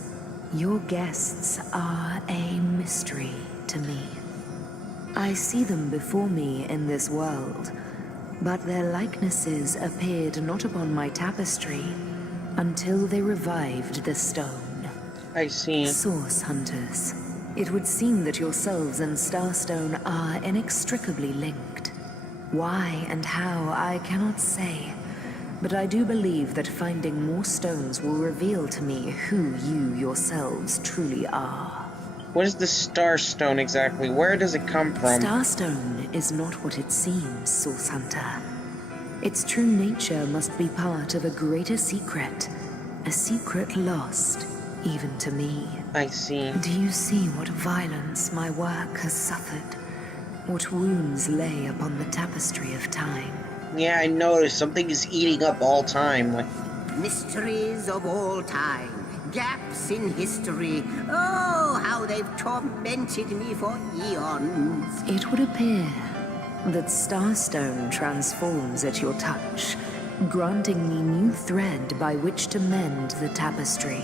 your guests are a mystery to me. I see them before me in this world, but their likenesses appeared not upon my tapestry until they revived the stone. I see. Source hunters. It would seem that yourselves and Starstone are inextricably linked. Why and how, I cannot say, but I do believe that finding more stones will reveal to me who you yourselves truly are. What is the Starstone exactly? Where does it come from? Starstone is not what it seems, Source Hunter. Its true nature must be part of a greater secret. A secret lost, even to me. I see. Do you see what violence my work has suffered? What wounds lay upon the tapestry of time? Yeah, I noticed. Something is eating up all time. Mysteries of all time. Gaps in history. Oh, how they've tormented me for eons. It would appear that Starstone transforms at your touch, granting me new thread by which to mend the tapestry.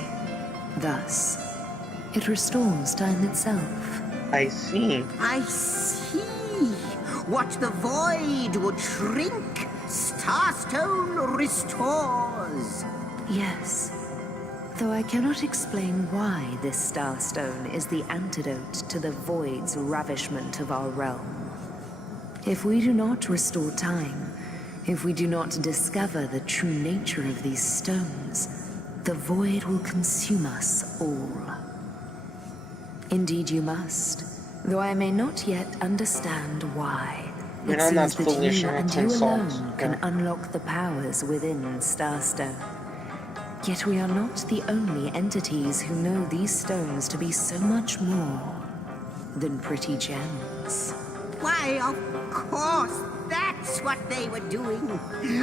Thus, it restores time itself. I see. I see. What the void would shrink, Starstone restores. Yes. Though I cannot explain why this Starstone is the antidote to the void's ravishment of our realm. If we do not restore time, if we do not discover the true nature of these stones, the void will consume us all. Indeed you must, though I may not yet understand why. It I'm not seems that foolish you and and it's you insult. alone can unlock the powers within Starstone. Yet we are not the only entities who know these stones to be so much more than pretty gems. Why, of course, that's what they were doing.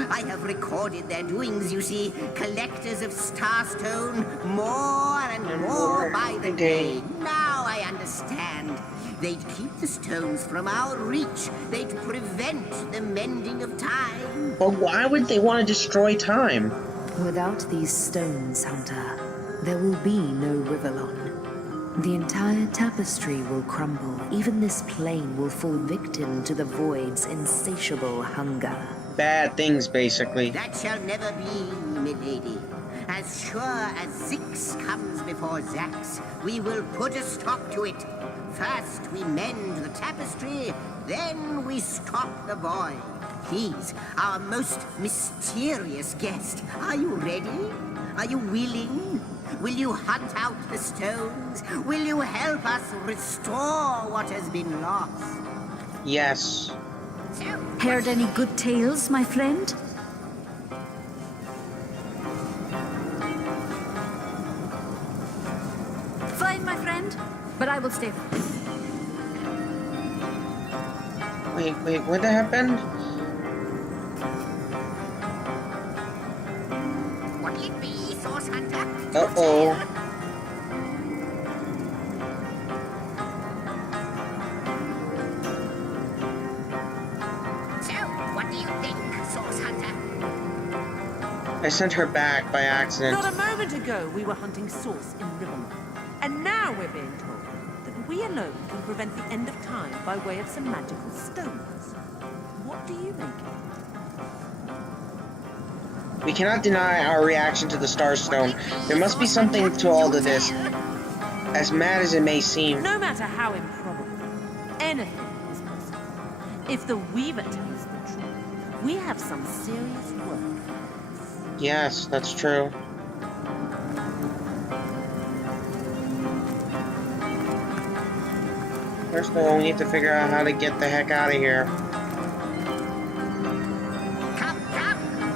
I have recorded their doings, you see. Collectors of Starstone, more and more by the day. Now I understand. They'd keep the stones from our reach. They'd prevent the mending of time. But why would they want to destroy time? Without these stones, Hunter, there will be no Riverlon. The entire tapestry will crumble. Even this plane will fall victim to the void's insatiable hunger. Bad things, basically. That shall never be, milady. As sure as Zix comes before Zax, we will put a stop to it. First we mend the tapestry, then we stop the boy. He's our most mysterious guest. Are you ready? Are you willing? Will you hunt out the stones? Will you help us restore what has been lost? Yes. Heard any good tales, my friend? Fine, my friend, but I will stay. Wait, what happened? What'll it be, Source Hunter? Uh-oh. So, what do you think, Source Hunter? I sent her back by accident. Not a moment ago, we were hunting Source in Rivermont. And now we're being told that we alone can prevent the end of time by way of some magical stones. What do you make of it? We cannot deny our reaction to the Star Stone. There must be something to all of this, as mad as it may seem. No matter how improbable, anything is possible. If the Weaver tells the truth, we have some serious work. Yes, that's true. First of all, we need to figure out how to get the heck out of here. Come,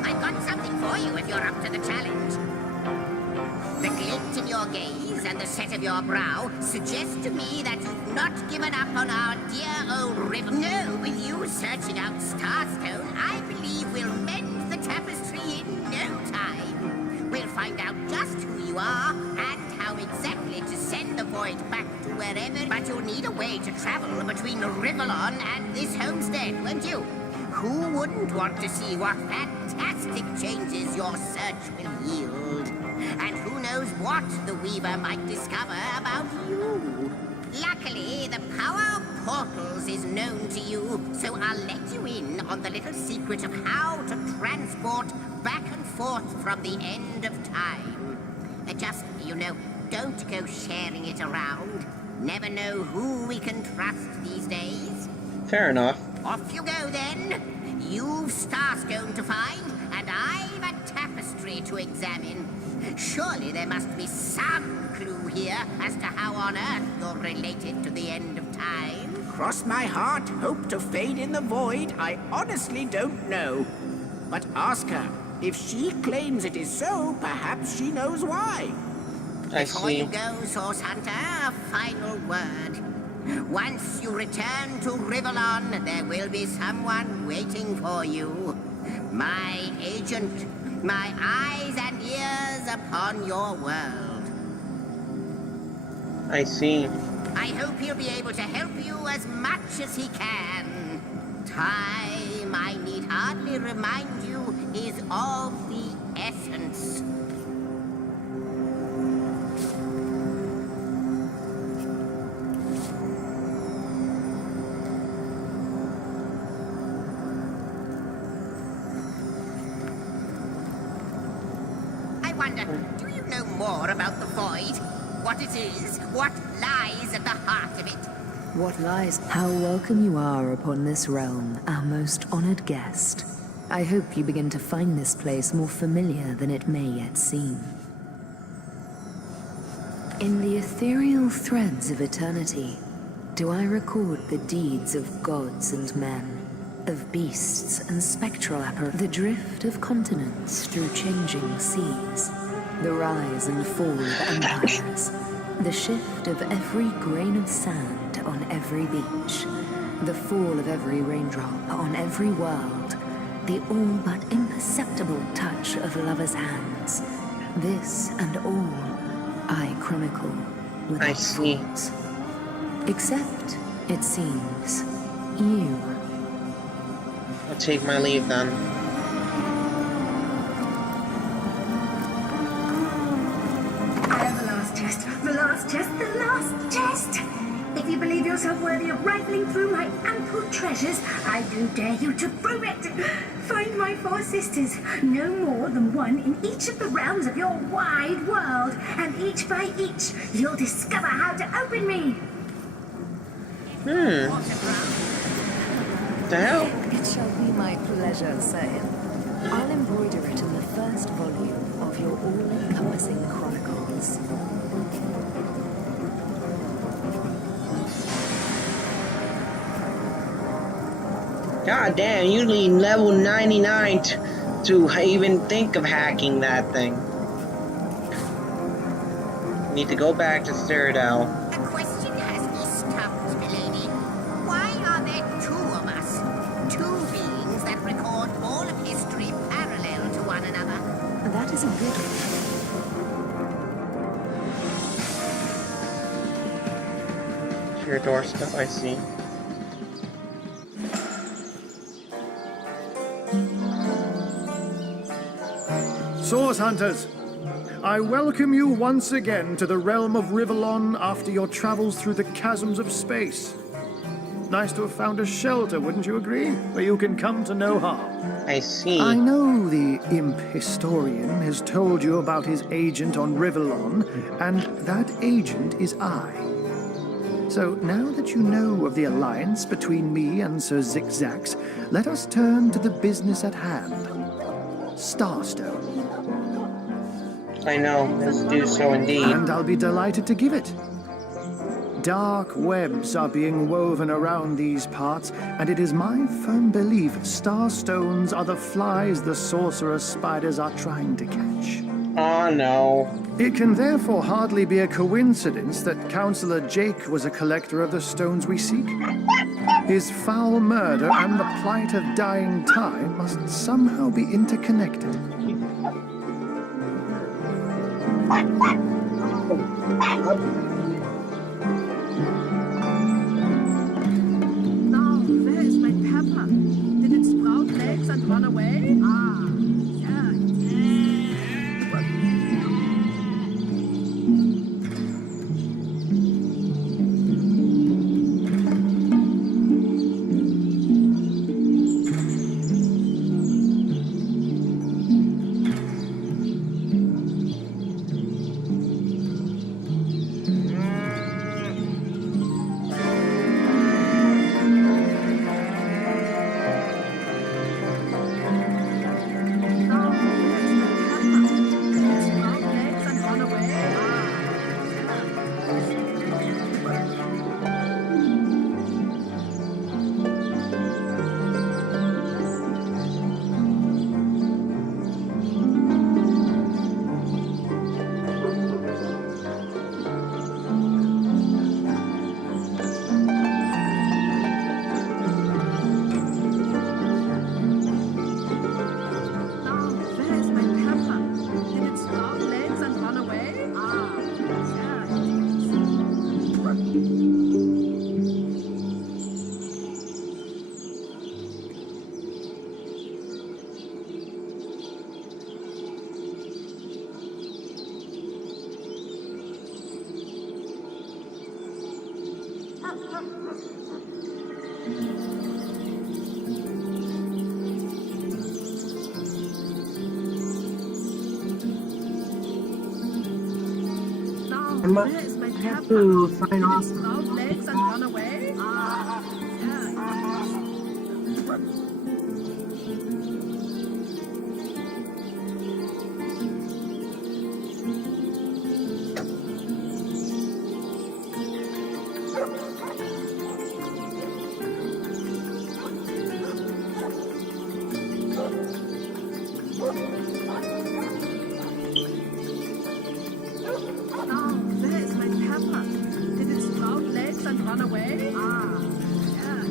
I've got something for you if you're up to the challenge. The glint in your gaze and the set of your brow suggest to me that you've not given up on our dear old river. No, with you searching out Starstone, I believe we'll mend the tapestry in no time. We'll find out just who you are and how exactly to send the void back to wherever. But you'll need a way to travel between Rivalon and this homestead, won't you? Who wouldn't want to see what fantastic changes your search will yield? And who knows what the Weaver might discover about you? Luckily, the power of portals is known to you, so I'll let you in on the little secret of how to transport back and forth from the end of time. Just, don't go sharing it around. Never know who we can trust these days. Fair enough. Off you go, then. You've Starstone to find, and I've a tapestry to examine. Surely there must be some clue here as to how on earth you're related to the end of time. Cross my heart, hope to fade in the void, I honestly don't know. But ask her. If she claims it is so, perhaps she knows why. Before you go, Source Hunter, a final word. Once you return to Rivalon, there will be someone waiting for you. My agent, my eyes and ears upon your world. I see. I hope he'll be able to help you as much as he can. Time, I need hardly remind you, is of the essence. I wonder, do you know more about the void? What it is? What lies at the heart of it? What lies? How welcome you are upon this realm, our most honored guest. I hope you begin to find this place more familiar than it may yet seem. In the ethereal threads of eternity, do I record the deeds of gods and men, of beasts and spectral the drift of continents through changing seas, the rise and fall of empires, the shift of every grain of sand on every beach, the fall of every raindrop on every world, the all but imperceptible touch of lovers' hands. This and all I chronicle without thoughts. Except, it seems, you. I'll take my leave then. I have the last test. The last test. The last test. If you believe yourself worthy of rifling through my ample treasures, I do dare you to prove it. Find my my 4 sisters, no more than one in each of the realms of your wide world, and each by each, you'll discover how to open me. The hell? It shall be my pleasure, sire. I'll embroider it in the first volume of your all-encompassing chronicles. God damn, you need level 99 to even think of hacking that thing. Need to go back to Citadel. A question has me stumped, milady. Why are there 2 of us? 2 beings that record all of history parallel to one another. That is a good one. Your doorstep, I see. Source Hunters, I welcome you once again to the realm of Rivellon after your travels through the chasms of space. Nice to have found a shelter, wouldn't you agree? Where you can come to no harm. I see. I know the imp historian has told you about his agent on Rivellon, and that agent is I. So now that you know of the alliance between me and Sir Zigzags, let us turn to the business at hand. Starstone. I know, let's do so indeed. And I'll be delighted to give it. Dark webs are being woven around these parts, and it is my firm belief starstones are the flies the sorcerer's spiders are trying to catch. Oh no. It can therefore hardly be a coincidence that Councillor Jake was a collector of the stones we seek. His foul murder and the plight of dying time must somehow be interconnected. Now, where is my pepper? Did it sprout legs and run away? Ah, yeah. Where is my pepper? To sign off. Sprout legs and run away? Ah, run away? Ah, yeah.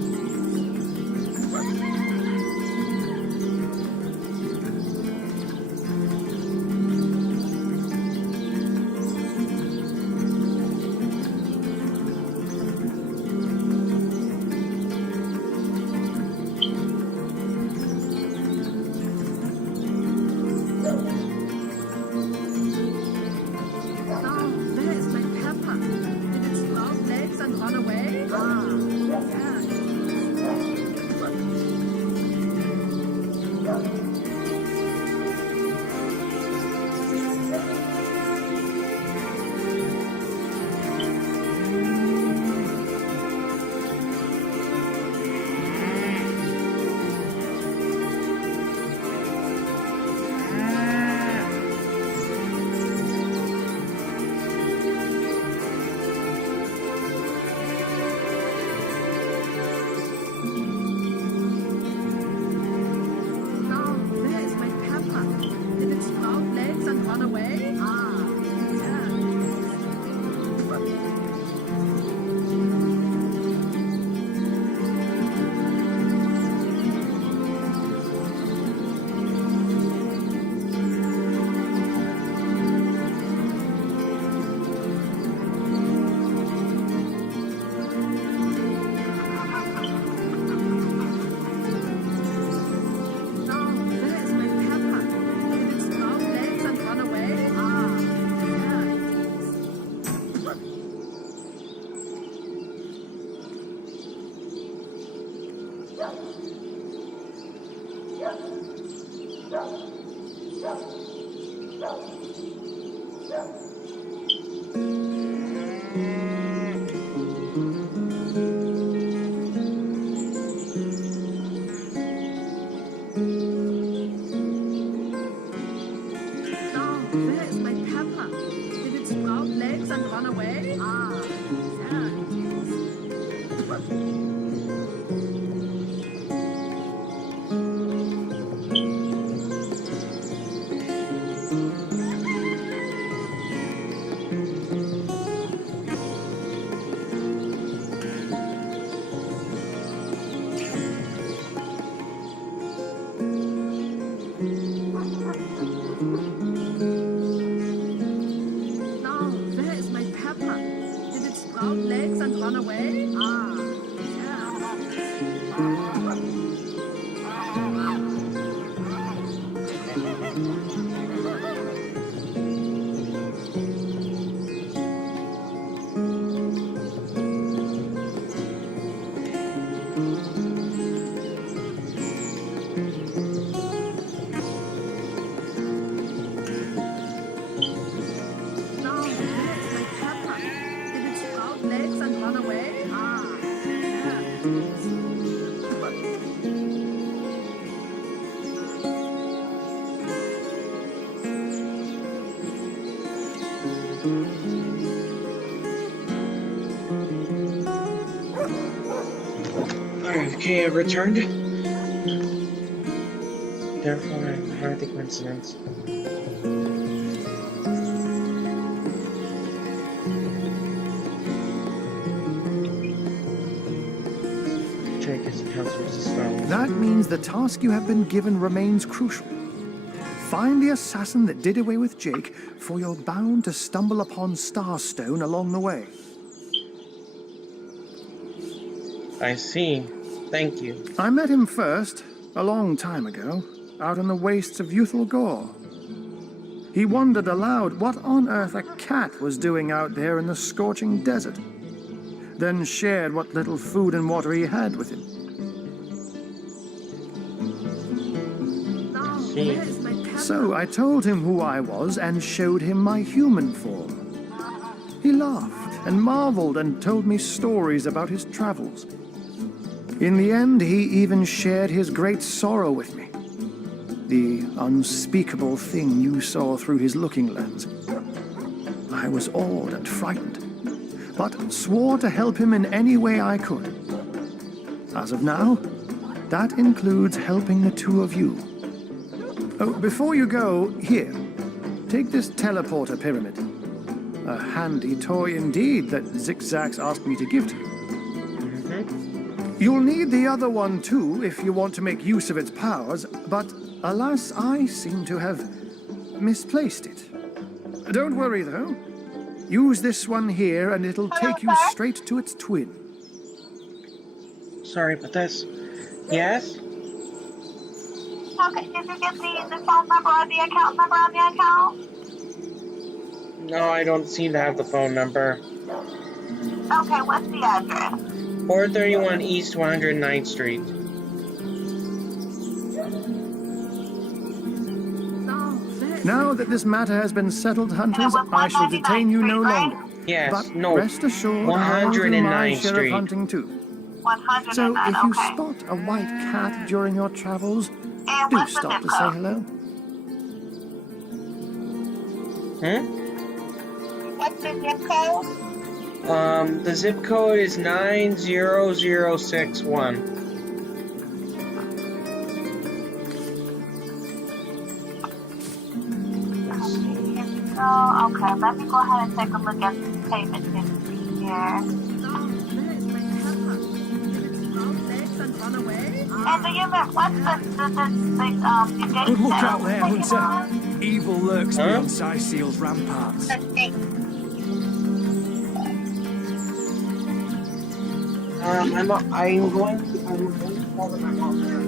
away? Okay, I've returned. Therefore, I heard the coincidence. Jake is the counselor's spell. That means the task you have been given remains crucial. Find the assassin that did away with Jake, for you're bound to stumble upon Starstone along the way. I see. Thank you. I met him first, a long time ago, out in the wastes of Youthful Gore. He wondered aloud what on earth a cat was doing out there in the scorching desert, then shared what little food and water he had with him. So I told him who I was and showed him my human form. He laughed and marveled and told me stories about his travels. In the end, he even shared his great sorrow with me. The unspeakable thing you saw through his looking lens. I was awed and frightened, but swore to help him in any way I could. As of now, that includes helping the two of you. Oh, before you go, here, take this teleporter pyramid. A handy toy indeed that Zigzags asked me to give to you. You'll need the other one too if you want to make use of its powers, but alas, I seem to have misplaced it. Don't worry though. Use this one here and it'll take you straight to its twin. Sorry about this. Yes? Okay, did you get the phone number or the account number on the account? No, I don't seem to have the phone number. Okay, what's the address? 431 East 109th Street. Now that this matter has been settled, hunters, I shall detain you no longer. Yes, but no. rest assured, I'll do my 109th share of Street. hunting too. 109, So if you okay. spot a white cat during your travels, And do what's the stop zip to say code? hello. What's the zip code? The zip code is 90061. Okay, let me go ahead and take a look at the payment history here. And do you remember what's the date? Good look out there, taking Hunter. on? Evil lurks beyond Seal's ramparts. I'm going to call my mom now.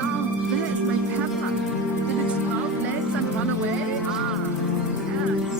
No, where is my pepper? Did it sprout legs and run away? Ah, there it is.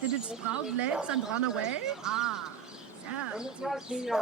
Did it sprout legs and run away? Ah, there it is.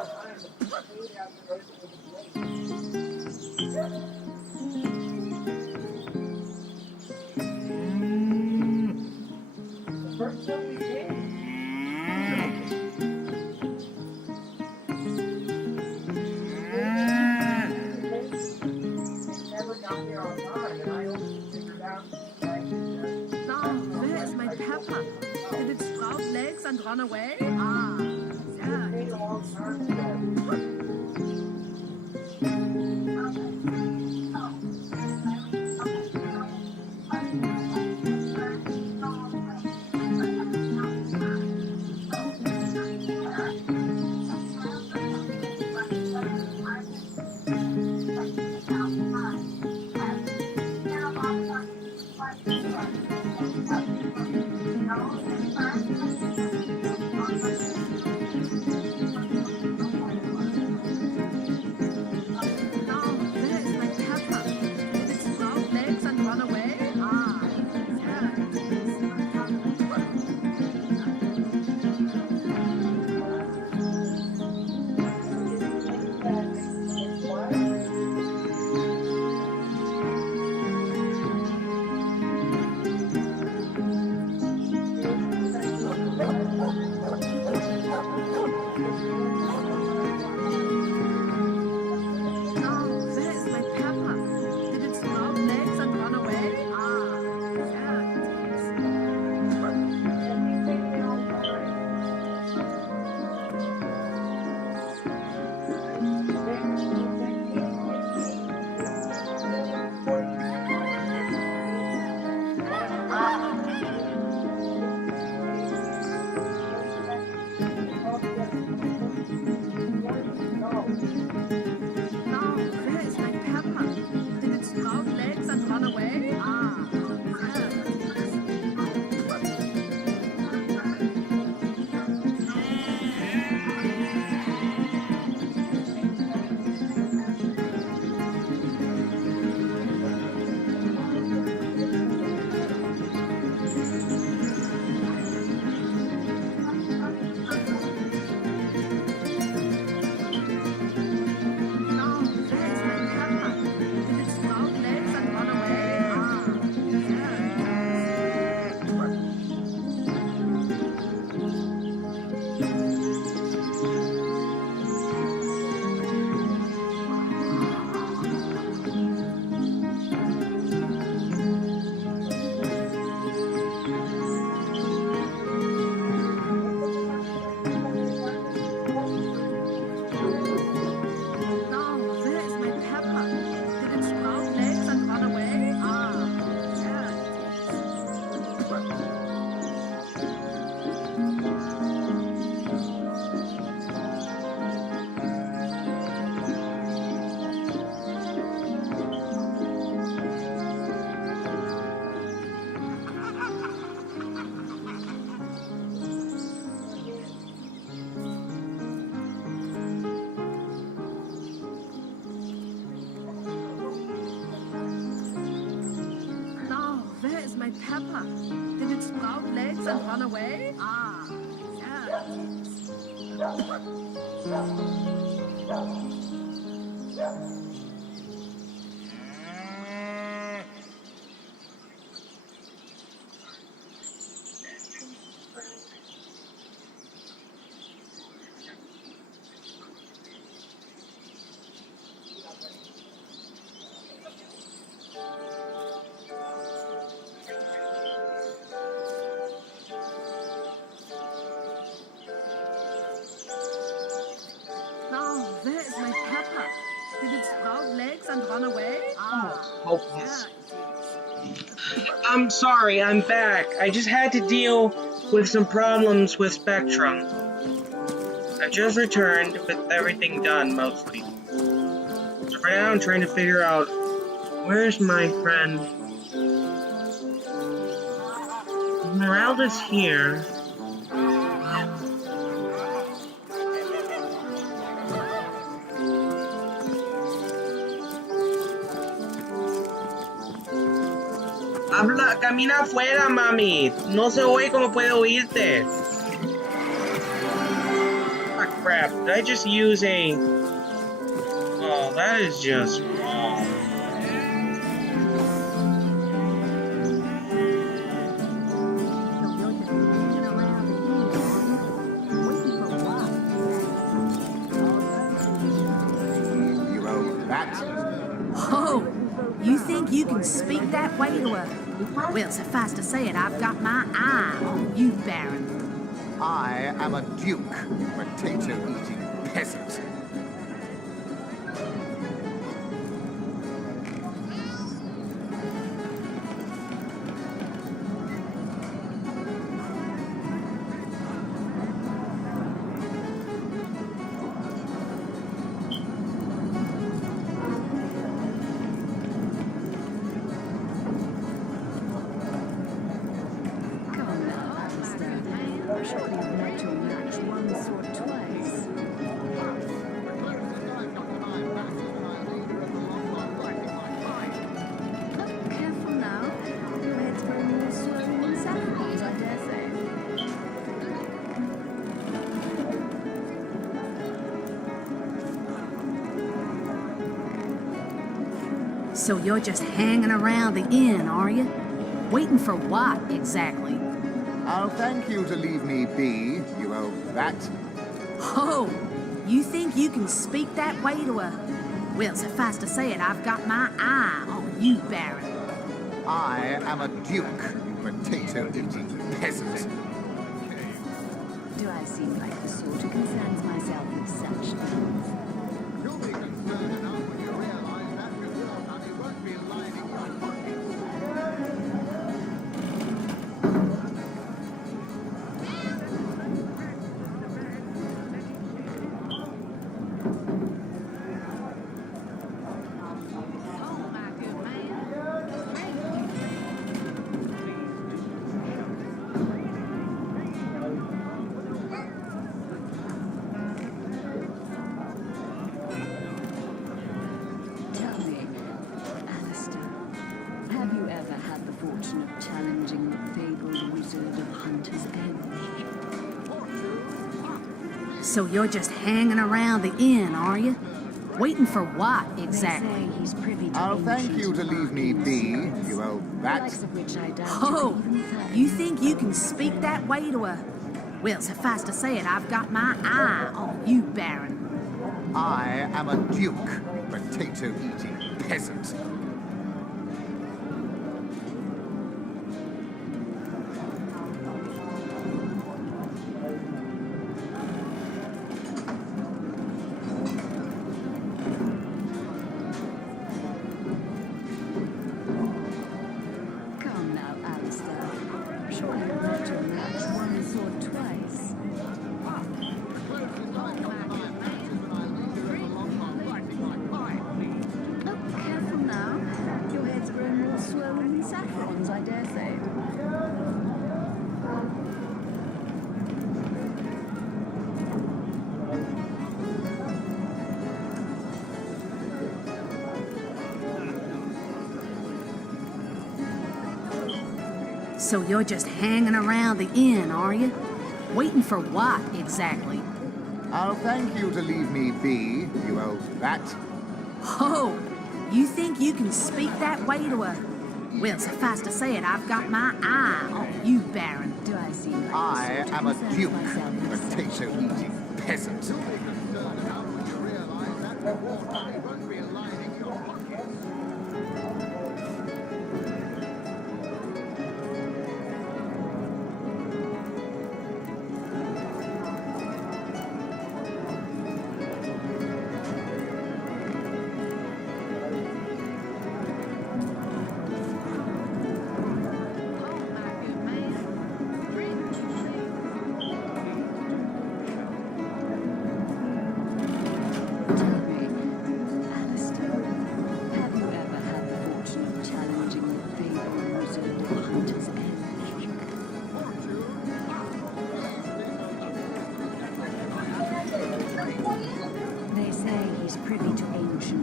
legs and run away? Ah, oh, there's my pepper. Did it sprout legs and run away? Ah, Hopeless. I'm sorry, I'm back. I just had to deal with some problems with Spectrum. I just returned with everything done, mostly. So for now, I'm trying to figure out where's my friend. Esmeralda's here. Habla, camina afuera, mami. No se oye como puede oírte. Ah, crap. Did I just use a... Oh, that is just wrong. You owe that. Oh, you think you can speak that way to her? Well, suffice to say it, I've got my eye on you, Baron. I am a duke, potato-eating peasant. Surely you've met your match once or twice. Look, careful now. Your head's growing more swollen than saffrons, I dare say. So you're just hanging around the inn, are you? Waiting for what, exactly? I'll thank you to leave me be, you owe that. Oh, you think you can speak that way to her? Well, suffice to say it, I've got my eye on you, Baron. I am a duke, you potato-eating peasant. Do I seem like the sort who concerns myself with such things? You'll be concerned enough when you realize that reward money won't be lining your pocket. Tell me, Alistair, have you ever had the fortune of challenging the fabled wizard of Hunter's Edge? So you're just hanging around the inn, are you? Waiting for what, exactly? They say he's privy to I'll thank ancient you to leave me be, markings, you owe the that. likes of which I doubt Oh, you even fathom. you think you can speak that way to her? Well, suffice to say it, I've got my eye on you, Baron. I am a duke, potato-eating peasant. Come now, Alistair. Surely you've met your match once or twice. Look, careful now. Your head's growing more swollen than saffrons, I dare say. So you're just hanging around the inn, are you? Waiting for what, exactly? I'll thank you to leave me be, you old rat. Oh, you think you can speak that way to a... Well, suffice to say it, I've got my eye on you, Baron. Do I seem like I am a duke, potato-eating peasant.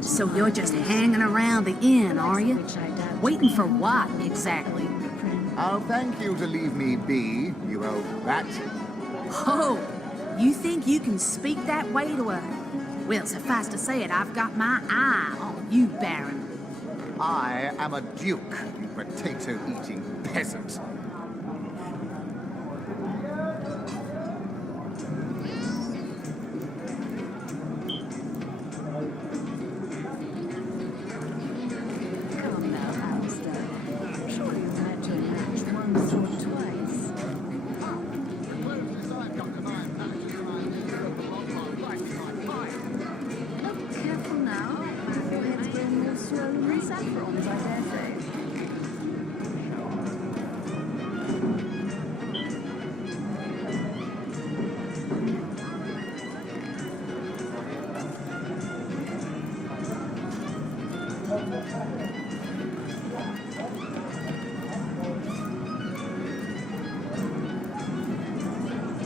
So you're just hanging around the inn, are you? Waiting for what, exactly? I'll thank you to leave me be, you old rat. Oh, you think you can speak that way to a... Well, suffice to say it, I've got my eye on you, Baron. I am a duke, you potato-eating peasant.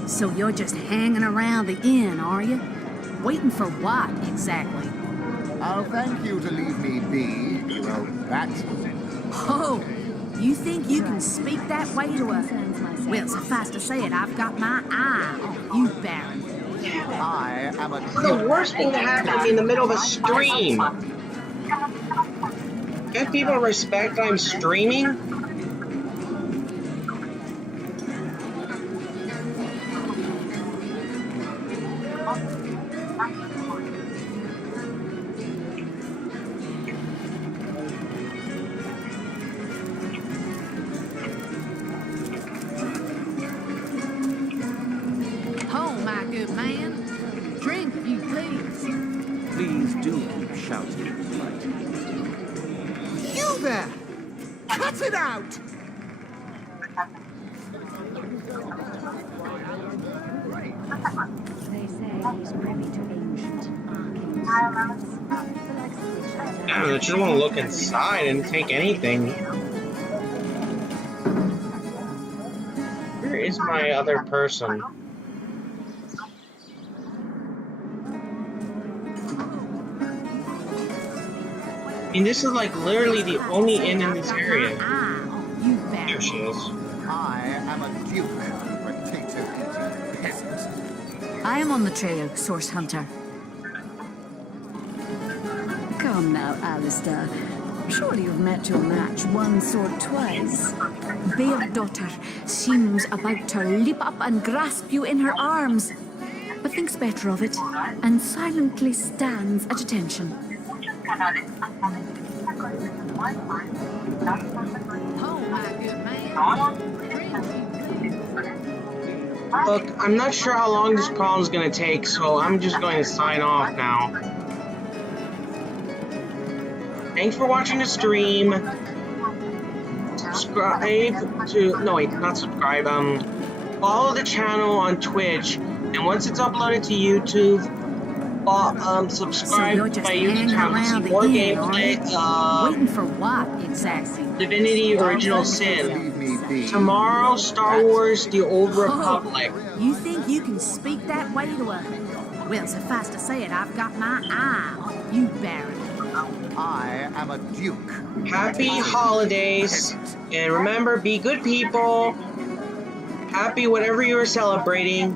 So you're just hanging around the inn, are you? Waiting for what, exactly? I'll thank you to leave me be, you old rat. Oh, you think you can speak that way to a... Well, suffice to say it, I've got my eye on you, Baron. I am a... The worst thing that happened to me in the middle of a stream. Can't people respect I'm streaming? Oh, my good man. Drink, if you please. Please do keep shouting. You there! Cut it out! They say he's privy to ancient I just don't want to look inside and take anything. Where is my other person? I mean, this is like literally the only inn in this area. There she is. I am a duke, potato-eating peasant. I am on the trail, Source Hunter. Come now, Alistair. Surely you've met your match once or twice. Bear Daughter seems about to leap up and grasp you in her arms, but thinks better of it and silently stands at attention. Look, I'm not sure how long this problem's gonna take, so I'm just going to sign off now. Thanks for watching the stream. Subscribe to... No, wait, not subscribe. Follow the channel on Twitch, and once it's uploaded to YouTube, subscribe to my YouTube channel to see more gameplay. Waiting for what, exactly? Divinity Original Sin. Tomorrow, Star Wars: The Old Republic. You think you can speak that way to a... Well, suffice to say it, I've got my eye on you, Baron. I am a duke. Happy holidays. And remember, be good people. Happy whatever you are celebrating.